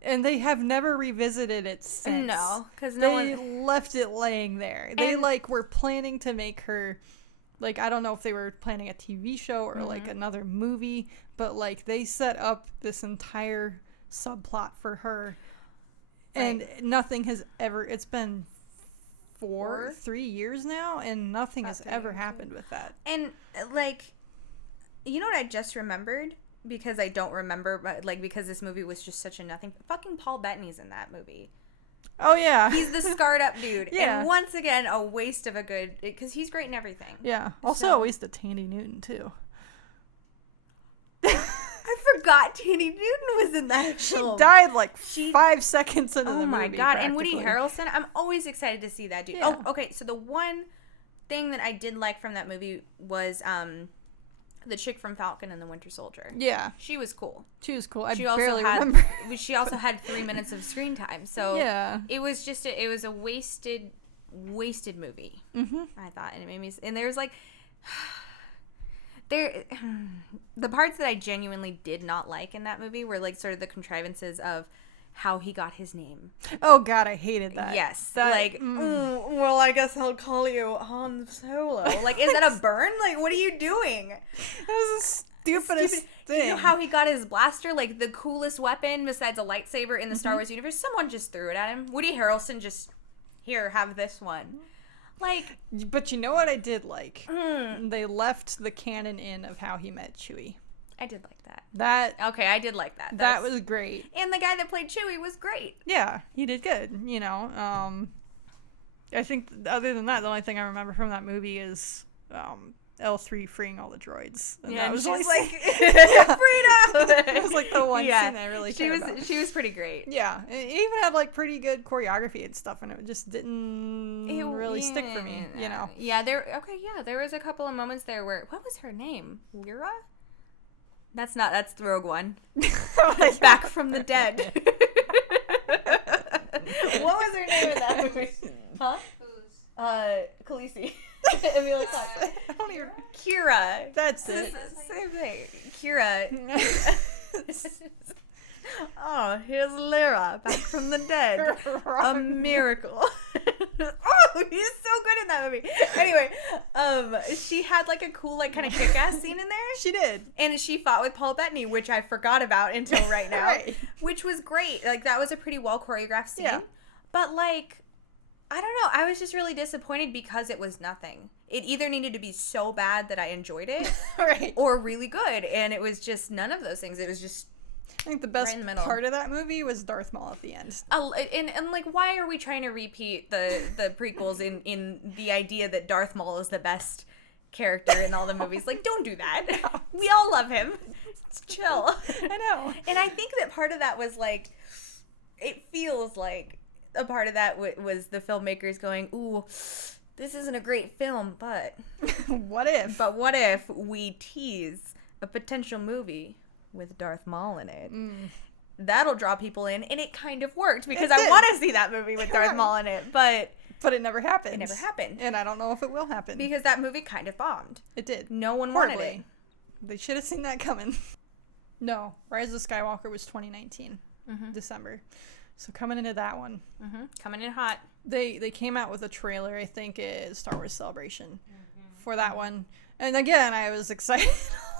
And they have never revisited it since. No, because they left it laying there. They were planning to make her, I don't know if they were planning a TV show or another movie, but they set up this entire subplot for her, and nothing has ever. It's been 3 years now, and nothing has ever happened with that. And you know what I just remembered? Because I don't remember, but because this movie was just such a nothing. Fucking Paul Bettany's in that movie. Oh yeah, he's the scarred up dude. Yeah, and once again, a waste of a good because he's great in everything. Yeah, also a waste of Tandy Newton too. I forgot Tandy Newton was in that film. She died 5 seconds into the movie. Oh my god! And Woody Harrelson, I'm always excited to see that dude. Yeah. Oh, okay. So the one thing that I did like from that movie was the chick from Falcon and the Winter Soldier. Yeah. She was cool. I barely remember. She also had 3 minutes of screen time. So yeah. It was just it was a wasted movie. I thought, and it made me. And there's the parts that I genuinely did not like in that movie were sort of the contrivances of how he got his name. Oh god, I hated that. Yes. Well, I guess I'll call you Han Solo. Is that a burn? What are you doing? That was the stupidest thing. You know how he got his blaster? The coolest weapon besides a lightsaber in the Star Wars universe? Someone just threw it at him. Woody Harrelson just, here, have this one. But you know what I did like? They left the canon in of how he met Chewie. I did like that. Okay, I did like that. That was great. And the guy that played Chewie was great. Yeah, he did good. I think other than that, the only thing I remember from that movie is L3 freeing all the droids. And that was she's freedom. It was the one scene I really cared about. She was pretty great. Yeah, it even had pretty good choreography and stuff, and it just didn't really stick for me. Yeah, there was a couple of moments there where what was her name? Lyra? That's Rogue One. Back from the dead. What was her name in that movie? Huh? Khaleesi. Emilia Clarke. Kira. That's it. Same thing. Kira. Oh, here's Lyra, back from the dead. A miracle. Oh, he's so good in that movie. Anyway, she had a cool kind of kick-ass scene in there. She did. And she fought with Paul Bettany, which I forgot about until right now. Right. Which was great. That was a pretty well choreographed scene. Yeah. But I don't know. I was just really disappointed because it was nothing. It either needed to be so bad that I enjoyed it, right, or really good, and it was just none of those things. It was just. I think the best part of that movie was Darth Maul at the end. And why are we trying to repeat the prequels in the idea that Darth Maul is the best character in all the movies. Like, don't do that. No. We all love him. It's chill. I know. And I think that part of that was like, it feels like a part of that was the filmmakers going, ooh, this isn't a great film, but what if? But what if we tease a potential movie with Darth Maul in it? That'll draw people in, and it kind of worked because I want to see that movie with Darth Maul in it, but it never happened. It never happened. And I don't know if it will happen. Because that movie kind of bombed. It did. No one wanted it. They should have seen that coming. No, Rise of Skywalker was 2019, December. So coming into that one. Coming in hot. They came out with a trailer, I think, at Star Wars Celebration for that one. And again, I was excited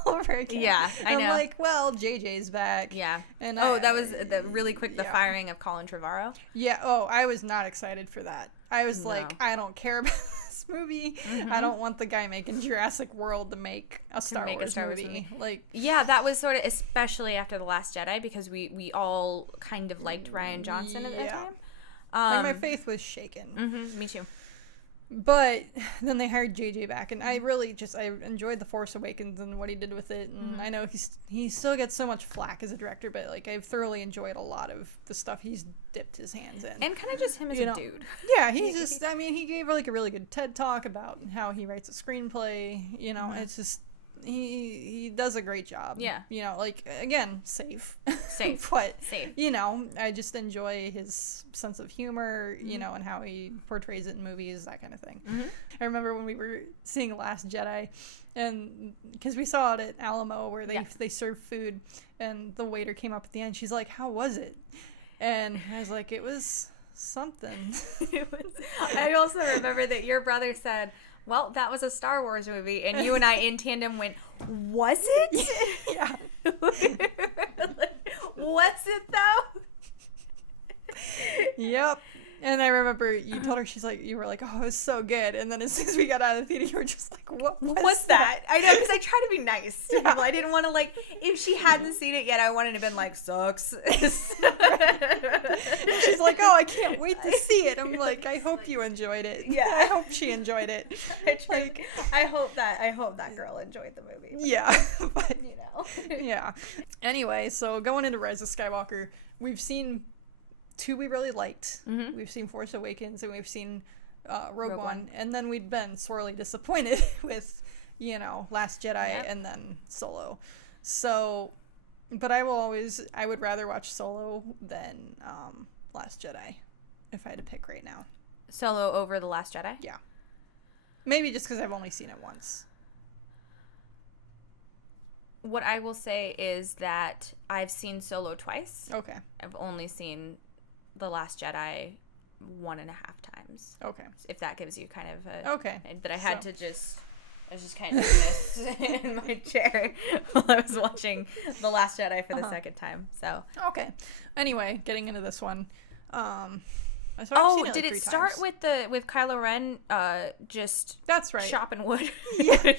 all over again. Yeah, I know. I'm like, well, JJ's back. Yeah. And that was really quick, the firing of Colin Trevorrow. Yeah. Oh, I was not excited for that. I was like, I don't care about this movie. I don't want the guy making Jurassic World to make a Star Wars movie. Like, yeah, that was sort of, especially after The Last Jedi, because we all kind of liked Rian Johnson at that time. Like, my faith was shaken. Me too. But then they hired JJ back, and I really I enjoyed The Force Awakens and what he did with it. And I know he still gets so much flack as a director, but like I've thoroughly enjoyed a lot of the stuff he's dipped his hands in. And kind of just him as a dude. Yeah, he's just, I mean, he gave like a really good TED Talk about how he writes a screenplay. You know, it's just, he does a great job. Yeah. You know, like, again, safe. Safe. But, safe. You know, I just enjoy his sense of humor, you know, and how he portrays it in movies, that kind of thing. I remember when we were seeing Last Jedi, and because we saw it at Alamo where they served food, and the waiter came up at the end. She's like, how was it? And I was like, it was something. I also remember that your brother said, well, that was a Star Wars movie, and you and I in tandem went, was it? Yeah. Was it, though? Yep. And I remember you told her, she's like, you were like, oh, it was so good. And then as soon as we got out of the theater, you were just like, what's that? I know, because I try to be nice to people. I didn't want to, like, if she hadn't seen it yet, I wanted to have been like, sucks. She's like, oh, I can't wait to see it. I'm like, I hope you enjoyed it. Yeah. I hope she enjoyed it. I hope that girl enjoyed the movie. Yeah. But, you know. Yeah. Anyway, so going into Rise of Skywalker, we've seen two we really liked. We've seen Force Awakens, and we've seen Rogue One, and then we'd been sorely disappointed with, you know, Last Jedi and then Solo. So, but I would rather watch Solo than Last Jedi if I had to pick right now. Solo over The Last Jedi? Yeah. Maybe just because I've only seen it once. What I will say is that I've seen Solo twice. Okay. I've only seen The Last Jedi 1.5 times. Okay. If that gives you kind of a... Okay. That I had to just... I was just kind of this in my chair while I was watching The Last Jedi for the second time. So... Okay. Anyway, getting into this one. Did it start times. with Kylo Ren just... That's right. chopping wood? Yeah.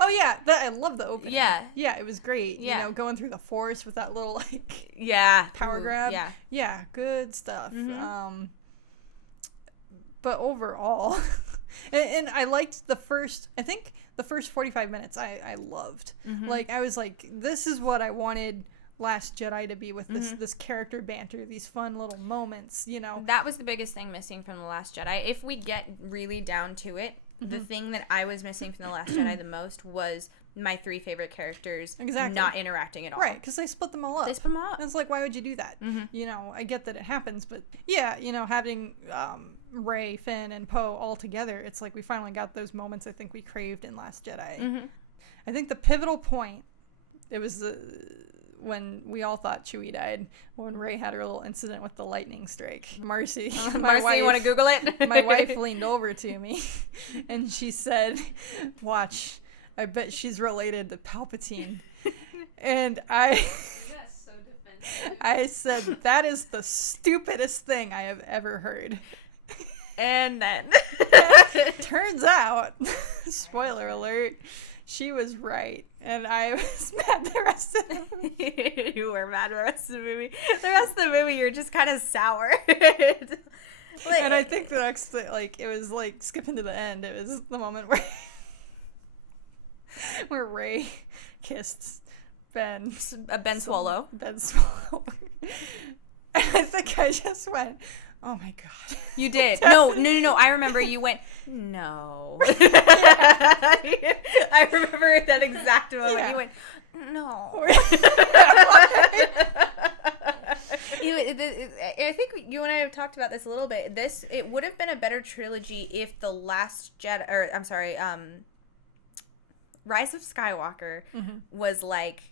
Oh, yeah. I love the opening. Yeah. Yeah, it was great. Yeah. You know, going through the forest with that little, like... Yeah. Power grab. Yeah. Yeah, good stuff. But overall... and I liked the first 45 minutes I loved. Like, I was like, this is what I wanted Last Jedi to be, with this character banter, these fun little moments, you know. That was the biggest thing missing from The Last Jedi. If we get really down to it, the thing that I was missing from The Last Jedi the most was my 3 favorite characters not interacting at all. Right, because they split them all up. They split them all up. And it's like, why would you do that? You know, I get that it happens, but yeah, you know, having Rey, Finn, and Poe all together, it's like we finally got those moments I think we craved in Last Jedi. I think the pivotal point, it was when we all thought Chewie died, when Rey had her little incident with the lightning strike. Marcy, Marcy, you want to Google it? My wife leaned over to me, and she said, watch, I bet she's related to Palpatine. And I said, that is the stupidest thing I have ever heard. And then turns out, spoiler alert, she was right, and I was mad the rest of the movie. You were mad the rest of the movie. The rest of the movie, you're just kind of sour. And I think the next, like, it was like skipping to the end. It was the moment where where Rey kissed Ben. Ben Swallow. Ben Swallow. I think I just went, oh my god. You did. No. I remember you went, no. I remember that exact moment. Yeah. You went, no. I think you and I have talked about this a little bit. It would have been a better trilogy if the Last Jedi, or I'm sorry, Rise of Skywalker was like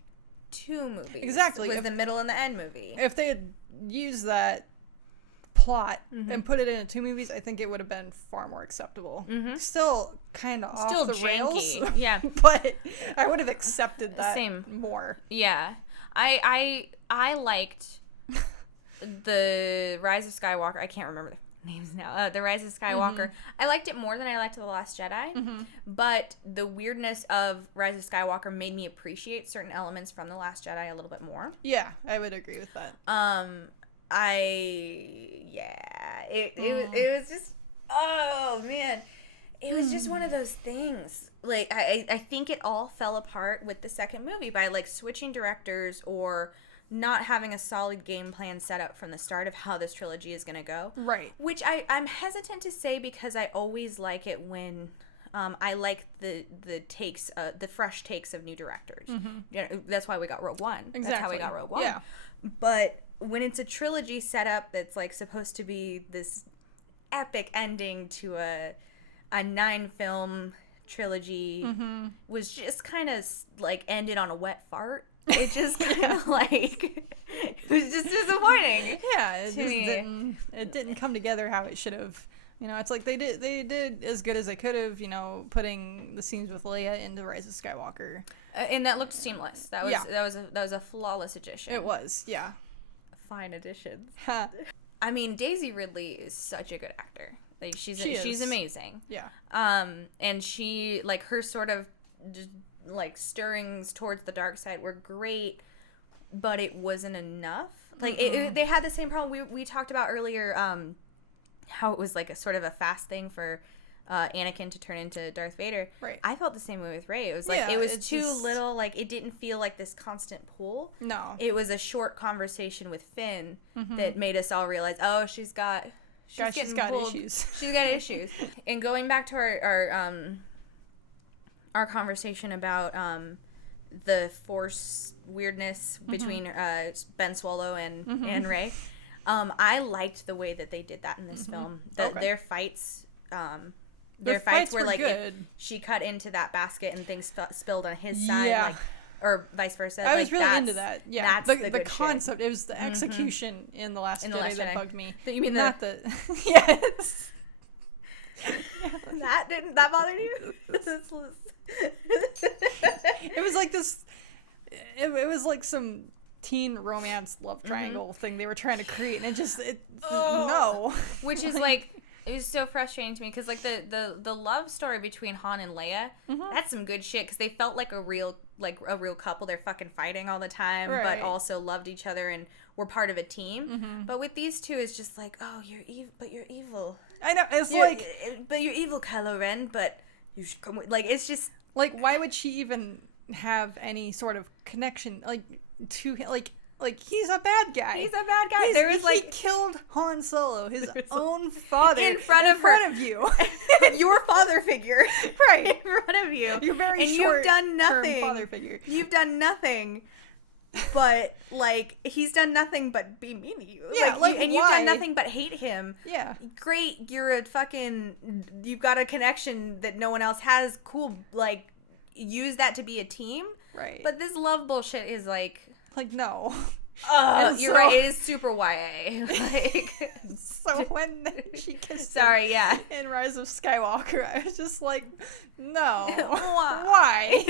2 movies. Exactly. It was the middle and the end movie. If they had used that plot and put it into 2 movies, I think it would have been far more acceptable. Still kind of off the rails. Yeah. But I would have accepted that more. Yeah. I liked the Rise of Skywalker. I can't remember the names now. The Rise of Skywalker. I liked it more than I liked The Last Jedi. But the weirdness of Rise of Skywalker made me appreciate certain elements from The Last Jedi a little bit more. Yeah, I would agree with that. It was just, oh man, it was just one of those things. Like I think it all fell apart with the second movie by like switching directors or not having a solid game plan set up from the start of how this trilogy is going to go. Right. Which I'm hesitant to say because I always like it when I like the takes, the fresh takes of new directors. That's why we got Rogue One. Exactly. That's how we got Rogue One. Yeah. But when it's a trilogy set up that's like supposed to be this epic ending to a 9-film trilogy was just kind of like ended on a wet fart. It just kind of like, it was just disappointing. Yeah, it didn't come together how it should have. You know, it's like they did as good as they could have, you know, putting the scenes with Leia into Rise of Skywalker. And that looked seamless. That was a flawless addition. It was, yeah. Fine additions. I mean, Daisy Ridley is such a good actor. Like she's amazing. Yeah. And she, like, her sort of just, like, stirrings towards the dark side were great, but it wasn't enough. Like they had the same problem we talked about earlier. How it was like a sort of a fast thing for Anakin to turn into Darth Vader. Right. I felt the same way with Rey. It was like it was too little. Like it didn't feel like this constant pull. No. It was a short conversation with Finn that made us all realize, oh, she's got issues. She's got issues. And going back to our conversation about the Force weirdness between Ben Swallow and Rey. I liked the way that they did that in this film. Their fights, their fights were like if she cut into that basket and things spilled on his side, like, or vice versa. I was really into that. Yeah, that's the concept. Shit. It was the execution in the Last Jedi that bugged me. You mean not the yes. That bothered you? It was like this. It was like some teen romance love triangle thing they were trying to create, and no. Which is like, it was so frustrating to me because like the love story between Han and Leia, that's some good shit because they felt like a real couple. They're fucking fighting all the time, but also loved each other and were part of a team. But with these two, it's just like, oh, you're evil, but you're evil. I know, but you're evil, Kylo Ren. But you should come with, like, it's just like, why would she even have any sort of connection to him? Like he's a bad guy. He's a bad guy. He killed Han Solo, his own father, in front of you. Your father figure, right in front of you. You're very short. You've done nothing. Father figure. You've done nothing. But like he's done nothing but be mean to you. Yeah, you've done nothing but hate him. Yeah. Great, you've got a connection that no one else has. Cool, like use that to be a team. Right. But this love bullshit is like no. You're right. It is super YA. Like, so when she kissed him in Rise of Skywalker, I was just like, no. Why?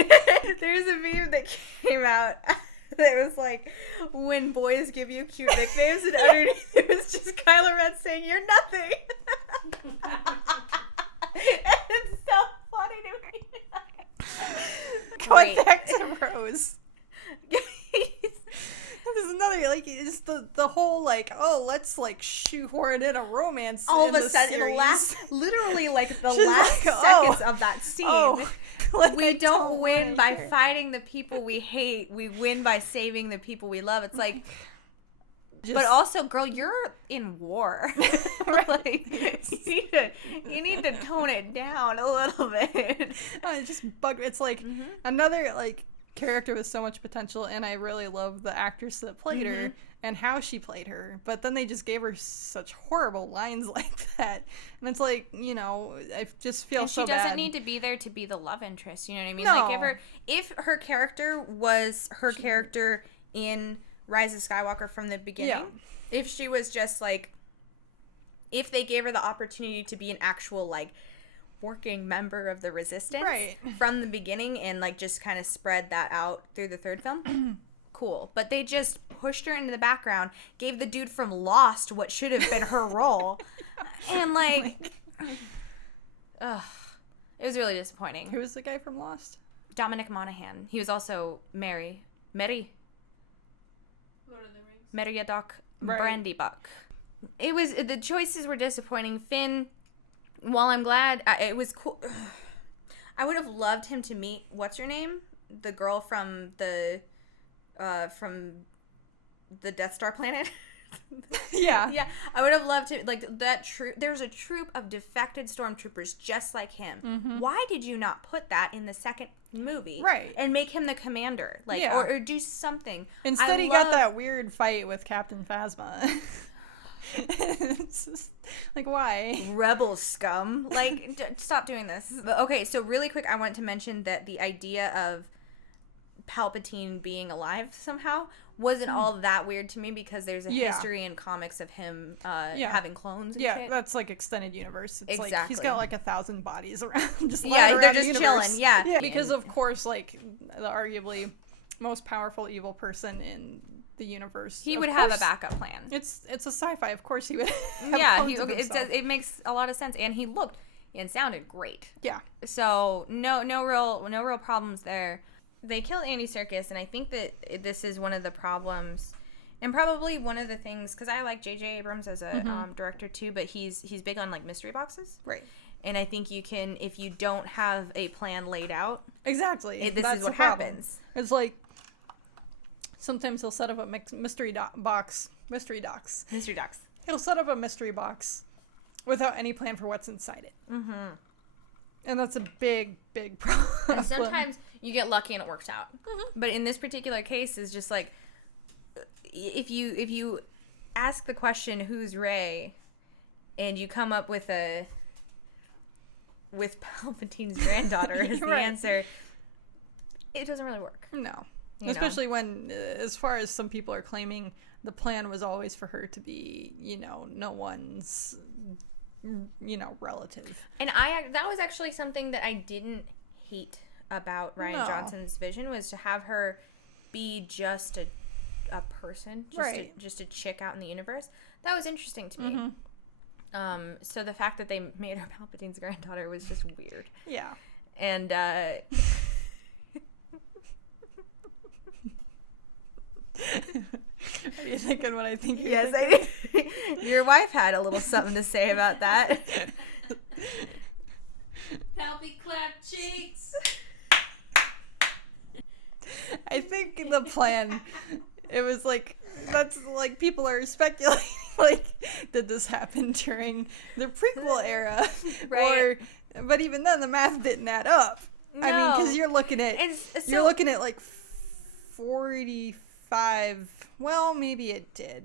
There's a meme that came out that was like, when boys give you cute nicknames, and underneath it was just Kylo Ren saying, "You're nothing." It's so funny to me. Going back to Rose. is another, like, it's the whole, like, oh, let's, like, shoehorn in a romance All in of a the sudden, series. literally, like, the She's last like, seconds of that scene. We don't win by fighting the people we hate. We win by saving the people we love. It's like, but also, girl, you're in war. Like, you need to tone it down a little bit. It just bugged. It's like another, like, character with so much potential, and I really love the actress that played her and how she played her. But then they just gave her such horrible lines like that, and it's like, you know, I just feel so bad. And she doesn't need to be there to be the love interest. You know what I mean? No. Like, if her character was her character in Rise of Skywalker from the beginning, if she was just like, if they gave her the opportunity to be an actual, like, working member of the Resistance from the beginning and, like, just kind of spread that out through the third film, cool. But they just pushed her into the background, gave the dude from Lost what should have been her role, and, like, ugh, it was really disappointing. Who was the guy from Lost? Dominic Monaghan. He was also Meriadoc Brandybuck. It was, the choices were disappointing. Finn, while I'm glad, it was cool. I would have loved him to meet, what's her name? The girl from the Death Star planet. Yeah. Yeah. I would have loved to, like, that troop. There's a troop of defected stormtroopers just like him. Why did you not put that in the second movie? Right. And make him the commander? Like, or do something. Instead, he got that weird fight with Captain Phasma. It's just, like, why? Rebel scum. Like, stop doing this. But, okay, so really quick, I want to mention that the idea of Palpatine being alive somehow wasn't all that weird to me, because there's a history in comics of him having clones and shit. That's like extended universe. It's exactly. like he's got like 1,000 bodies around. Just they're just chilling. Yeah, because of course, like, the arguably most powerful evil person in the universe. He would have a backup plan. It's a sci-fi. Of course he would. It makes a lot of sense, and he looked and sounded great. Yeah. So no real problems there. They killed Andy Serkis, and I think that this is one of the problems, and probably one of the things, because I like J.J. Abrams as a director too, but he's big on, like, mystery boxes. Right. And I think you can, if you don't have a plan laid out. Exactly. This is what happens. It's like, sometimes he'll set up a mystery docs. He'll set up a mystery box without any plan for what's inside it. And that's a big, big problem. And sometimes you get lucky and it works out. But in this particular case, it's just like, if you ask the question, who's Rey, and you come up with Palpatine's granddaughter as the answer, it doesn't really work. No. Especially when, as far as some people are claiming, the plan was always for her to be, you know, no one's, you know, relative. And that was actually something that I didn't hate about Rian Johnson's vision, was to have her be just a person, just a chick out in the universe. That was interesting to me. So the fact that they made her Palpatine's granddaughter was just weird. Yeah. And are you thinking what I think you're yes, thinking? I did. Your wife had a little something to say about that. Palpy clap cheeks. I think the plan, it was like, that's like, people are speculating, like, did this happen during the prequel era? Right. But even then, the math didn't add up. No. I mean, because you're looking at like 45. Well, maybe it did.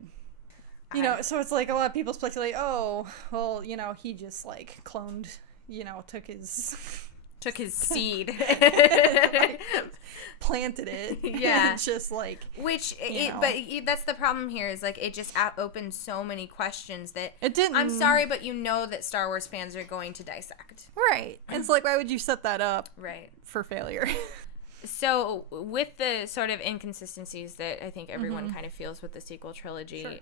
You know, so it's like a lot of people speculate, oh, well, you know, he just, like, cloned, you know, took his seed, like, planted it. Yeah. Just like, but that's the problem here, is like, it just opened so many questions that it didn't. I'm sorry, but you know that Star Wars fans are going to dissect. Right. It's like, why would you set that up? Right. For failure. So with the sort of inconsistencies that I think everyone kind of feels with the sequel trilogy,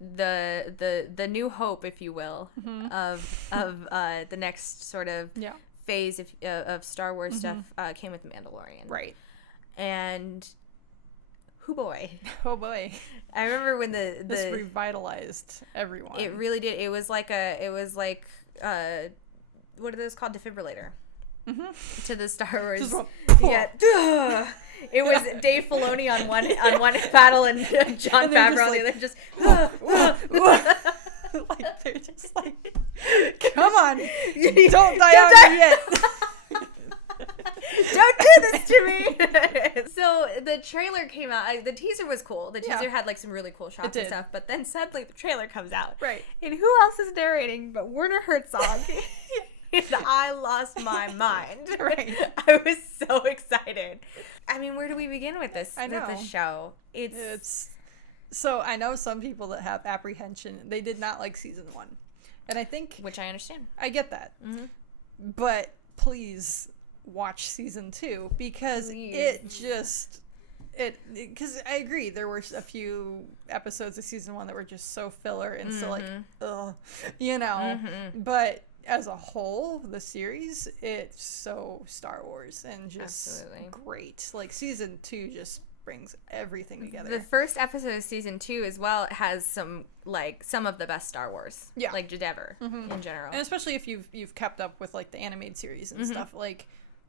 the new hope, if you will, of the next sort of phase of Star Wars stuff came with The Mandalorian. Right. And Hoo boy. Oh boy. I remember when This revitalized everyone. it really did. It was like what are those called? Defibrillator. To the Star Wars. Just went, Yeah. It was Dave Filoni on one battle and Jon And they're Favreau on the just other. Just like they're just like, come on, don't die out here yet. don't do this to me. So the trailer came out. The teaser was cool. The teaser had like some really cool shots and stuff. But then suddenly the trailer comes out. Right. And who else is narrating but Werner Herzog? And I lost my mind. Right. I was so excited. I mean, where do we begin with this? I know. With this show. It's so I know some people that have apprehension. They did not like season 1, and I think Which I understand. I get that. But please watch season 2 because because I agree there were a few episodes of season 1 that were just so filler and so like ugh, but as a whole, the series, it's so Star Wars and just great. Like season 2 just brings everything together. The first episode of season 2 as well has some of the best Star Wars, like ever in general, and especially if you've kept up with like the animated series and stuff. Like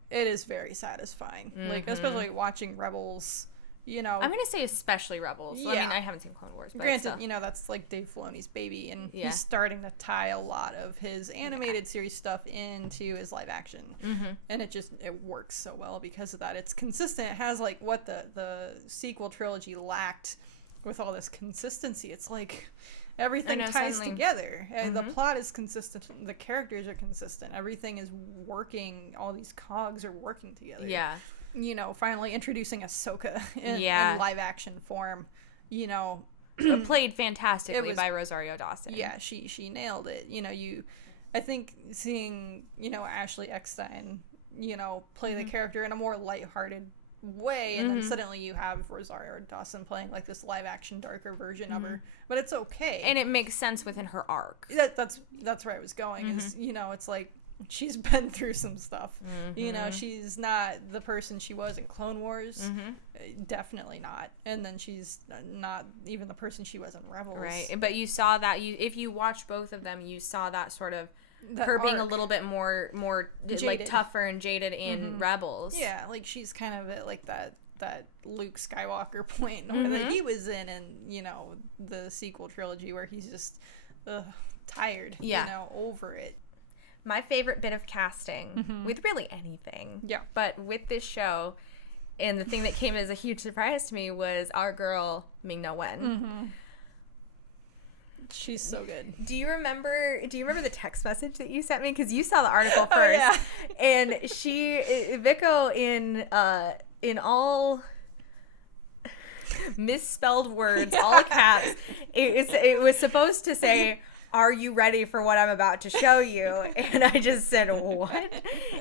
it is very satisfying. Like especially watching Rebels. I'm gonna say especially Rebels. Yeah. I mean, I haven't seen Clone Wars, but granted, still. that's like Dave Filoni's baby, and he's starting to tie a lot of his animated series stuff into his live action, and it works so well because of that. It's consistent. It has like what the sequel trilogy lacked with all this consistency. It's like everything ties together, and the plot is consistent. The characters are consistent. Everything is working. All these cogs are working together. Yeah. Finally introducing Ahsoka in live action form, played fantastically by Rosario Dawson. Yeah, she nailed it. I think seeing, Ashley Eckstein, play the character in a more lighthearted way, and then suddenly you have Rosario Dawson playing like this live action darker version of her, but it's okay. And it makes sense within her arc. That's where I was going, is, it's like, she's been through some stuff. She's not the person she was in Clone Wars. Definitely not. And then she's not even the person she was in Rebels. Right. But you saw that, if you watch both of them, you saw that sort of her arc. being a little bit more jaded. like tougher and jaded in Rebels. Yeah, like she's kind of at like that Luke Skywalker point that he was in the sequel trilogy where he's just tired, over it. My favorite bit of casting with really anything. Yeah. But with this show, and the thing that came as a huge surprise to me was our girl, Ming-Na Wen. She's so good. Do you remember the text message that you sent me? Because you saw the article first. Oh, yeah. And Vico in all misspelled words, all caps, it was supposed to say, "Are you ready for what I'm about to show you?" And I just said, "What?"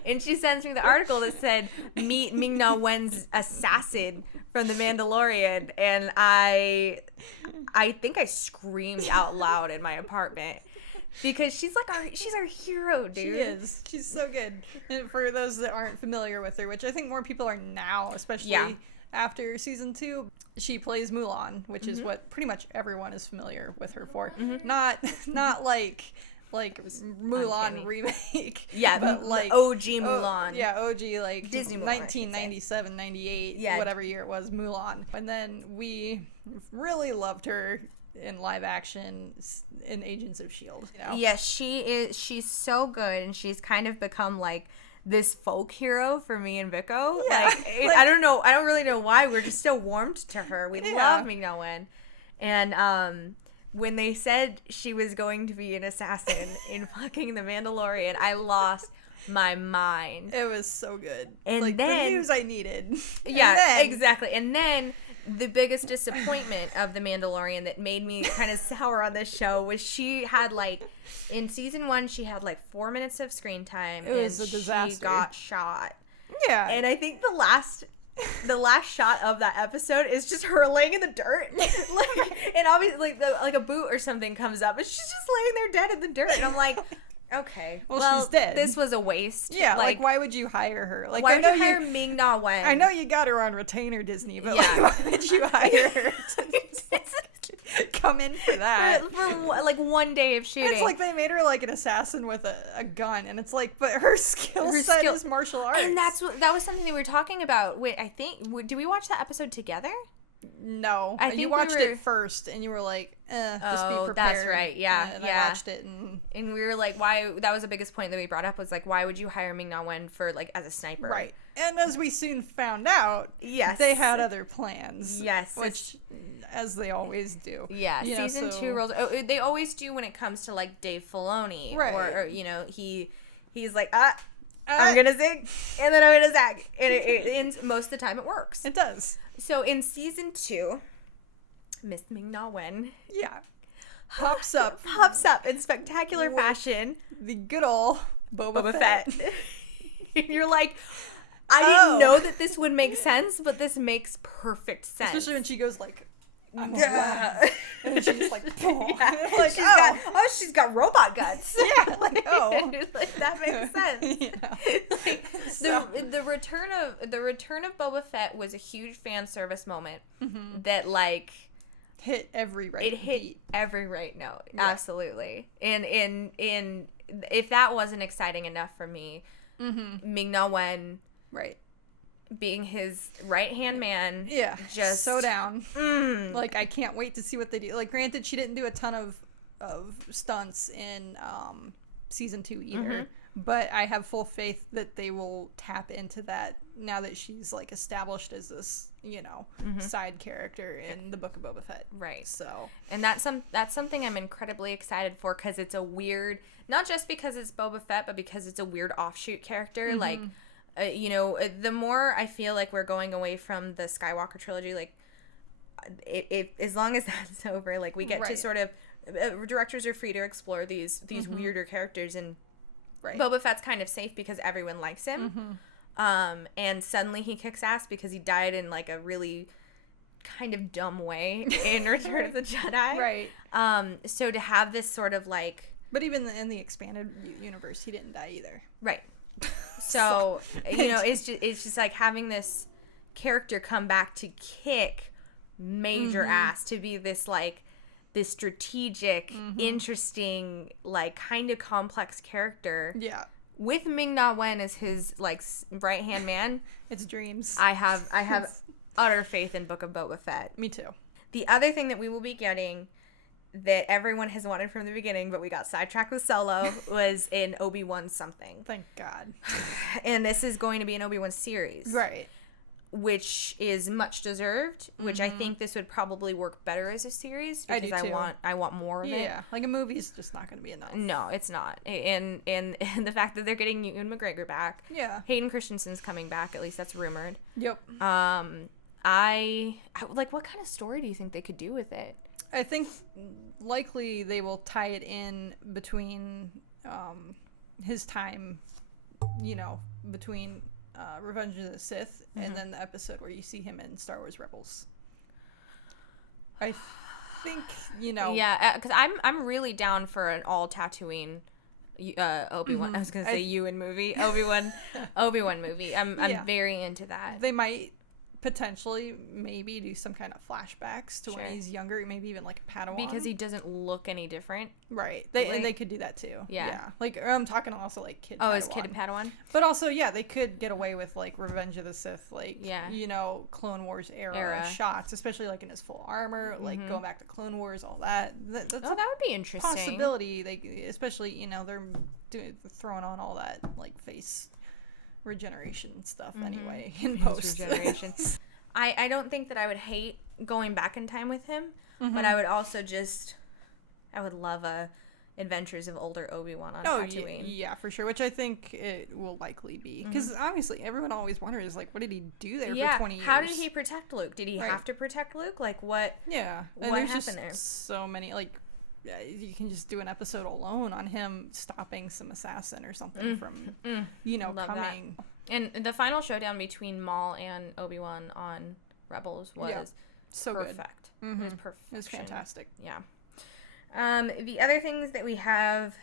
And she sends me the article that said, "Meet Ming-Na Wen's assassin from The Mandalorian." And I think I screamed out loud in my apartment. Because she's our hero, dude. She is. She's so good. And for those that aren't familiar with her, which I think more people are now, especially after season 2, she plays Mulan, which is what pretty much everyone is familiar with her for. Not like Mulan remake. Yeah, but like OG Mulan. OG like Disney Mulan, 1997, 98, whatever year it was, Mulan. And then we really loved her in live action in Agents of S.H.I.E.L.D. Yes, she's so good, and she's kind of become like this folk hero for me and Vico. I don't really know why. We're just so warmed to her. We love Ming-Na Wen. And when they said she was going to be an assassin in fucking The Mandalorian, I lost my mind. It was so good. And like then, the news I needed. Exactly. And then the biggest disappointment of The Mandalorian that made me kind of sour on this show was she had in season 1 she had 4 minutes of screen time. It was a disaster. She got shot. Yeah. And I think the last shot of that episode is just her laying in the dirt, and obviously like a boot or something comes up, and she's just laying there dead in the dirt, and I'm like, Okay. Well, she's dead. This was a waste. Yeah, like why would you hire her? Like, why I would know you hire Ming-Na Wen? I know you got her on retainer, Disney, but Yeah. like, why would you hire her to come in for that? for like 1 day of shooting. It's like they made her like an assassin with a gun, and it's like, but her skill set is martial arts. And that was something that we were talking about. Wait, I think did we watch that episode together? No, I think you watched it first, and you were like, just be prepared. That's right. Yeah, and yeah. I watched it, and we were like, why? That was the biggest point that we brought up was like, why would you hire Ming-Na Wen for like as a sniper? Right. And as we soon found out, yes, they had other plans. Yes, which, as they always do. Yeah, season 2 rolls. Oh, they always do when it comes to like Dave Filoni, right? Or he's like, I'm gonna zig, and then I'm gonna zag, and most of the time it works. It does. So in season 2, Miss Ming-Na Wen, pops up in spectacular fashion. The good old Boba Fett. You're like, I didn't know that this would make sense, but this makes perfect sense. Especially when she goes like, I'm a yeah. woman. And then she's like, like she's got robot guts. Yeah, like, oh. Like, that makes sense. Yeah. Like, the return of Boba Fett was a huge fan service moment that like hit every right. It hit beat. every right note. Yeah. Absolutely. And if that wasn't exciting enough for me, Ming-Na Wen, right, being his right-hand man. Yeah. Just so down. Like, I can't wait to see what they do. Like, granted, she didn't do a ton of stunts in season 2 either. But I have full faith that they will tap into that now that she's, like, established as this, side character in the Book of Boba Fett. Right. So. And that's something I'm incredibly excited for because it's a weird, not just because it's Boba Fett, but because it's a weird offshoot character. Like, the more I feel like we're going away from the Skywalker trilogy, like, it as long as that's over, like, we get to sort of, directors are free to explore these weirder characters, and Boba Fett's kind of safe because everyone likes him. And suddenly he kicks ass because he died in, like, a really kind of dumb way in Return of the Jedi. Right. So to have this sort of, like... But even in the expanded universe, he didn't die either. Right. So, it's just like having this character come back to kick major ass, to be this, like, this strategic, interesting, like, kind of complex character. Yeah. With Ming-Na Wen as his, like, right-hand man. It's dreams. I have utter faith in Book of Boba Fett. Me too. The other thing that we will be getting that everyone has wanted from the beginning, but we got sidetracked with Solo, was an Obi-Wan something. Thank God. And this is going to be an Obi-Wan series. Right. Which is much deserved, which I think this would probably work better as a series because I want more of it. Yeah, like a movie's just not going to be enough. No, it's not. And the fact that they're getting Ewan McGregor back. Yeah. Hayden Christensen's coming back, at least that's rumored. Yep. I like, what kind of story do you think they could do with it? I think likely they will tie it in between his time, between Revenge of the Sith and then the episode where you see him in Star Wars Rebels. I think, Yeah, because I'm really down for an all Tatooine Obi-Wan. I was gonna say Ewan movie. Obi-Wan movie. I'm very into that. They might potentially maybe do some kind of flashbacks to when he's younger, maybe even like a Padawan, because he doesn't look any different. Right. They could do that too. Yeah. Like, I'm talking also like kid Padawan. His kid Padawan. But also, they could get away with like Revenge of the Sith, like, Clone Wars era shots, especially like in his full armor, like going back to Clone Wars, all that. That's that would be interesting. Possibility. Especially, they're throwing on all that like face regeneration stuff anyway in post. Regeneration. I don't think that I would hate going back in time with him, but I would also I would love Adventures of older Obi-Wan on Tatooine. Yeah, for sure, which I think it will likely be, because obviously everyone always wonders, like, what did he do there for 20 years? How did he protect Luke? Did he have to protect Luke? Like, what? Yeah, and what there's happened just there? So many, like, you can just do an episode alone on him stopping some assassin or something from, Love coming. That. And the final showdown between Maul and Obi-Wan on Rebels was so perfect. Good. It was perfect. It was fantastic. Yeah. The other things that we have,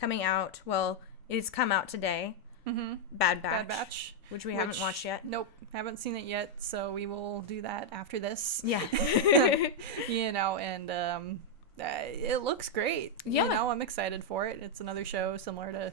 coming out. Well, it's come out today. Mm-hmm. Bad Batch. Bad Batch. Which we haven't watched yet. Nope, haven't seen it yet, so we will do that after this. Yeah. And it looks great. Yeah. I'm excited for it. It's another show similar to,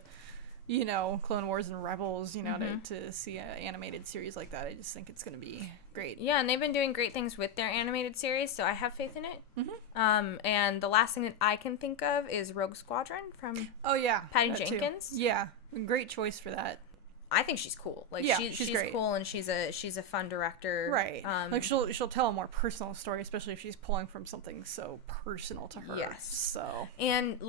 Clone Wars and Rebels, to see an animated series like that. I just think it's going to be great. Yeah, and they've been doing great things with their animated series, so I have faith in it. Mm-hmm. And the last thing that I can think of is Rogue Squadron from Patty that Jenkins. Too. Yeah, great choice for that. I think she's cool. Like she's great. Cool, and she's a fun director. Right. She'll tell a more personal story, especially if she's pulling from something so personal to her. Yes. So. And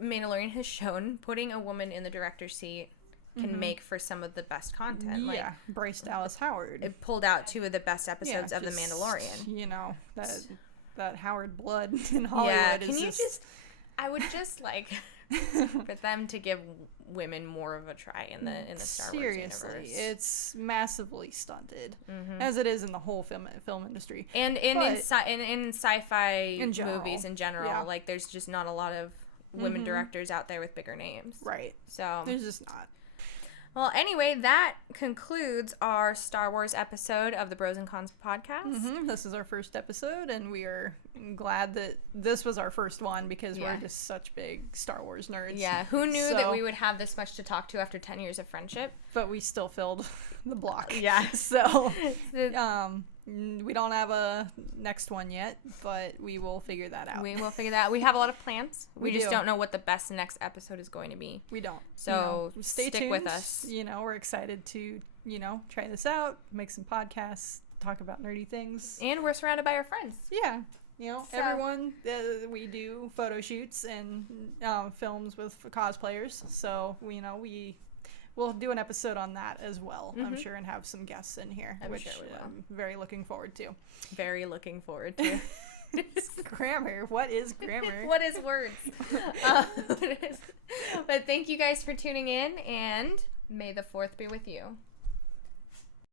Mandalorian has shown putting a woman in the director's seat can make for some of the best content. Bryce Dallas Howard. It pulled out 2 of the best episodes of The Mandalorian. That Howard blood in Hollywood. Yeah. I would just like for them to give women more of a try in the Star Wars universe. Seriously, it's massively stunted, as it is in the whole film industry, and in sci-fi movies in general. Yeah. Like, there's just not a lot of women directors out there with bigger names. Right. So there's just not. Well, anyway, that concludes our Star Wars episode of the Bros and Cons podcast. This is our first episode, and we are glad that this was our first one because we're just such big Star Wars nerds. Yeah, who knew that we would have this much to talk to after 10 years of friendship? But we still filled the block. Yeah. So, we don't have a next one yet, but we will figure that out. We will figure that out. We have a lot of plans. We just do. don't know what the best next episode is going to be. We don't. So stay tuned with us. We're excited to, try this out, make some podcasts, talk about nerdy things. And we're surrounded by our friends. Yeah. Everyone, we do photo shoots and films with cosplayers. So, we'll do an episode on that as well, I'm sure, and have some guests in here, which sure we will. I'm very looking forward to. Very looking forward to. Grammar. What is grammar? What is words? But thank you guys for tuning in, and may the 4th be with you.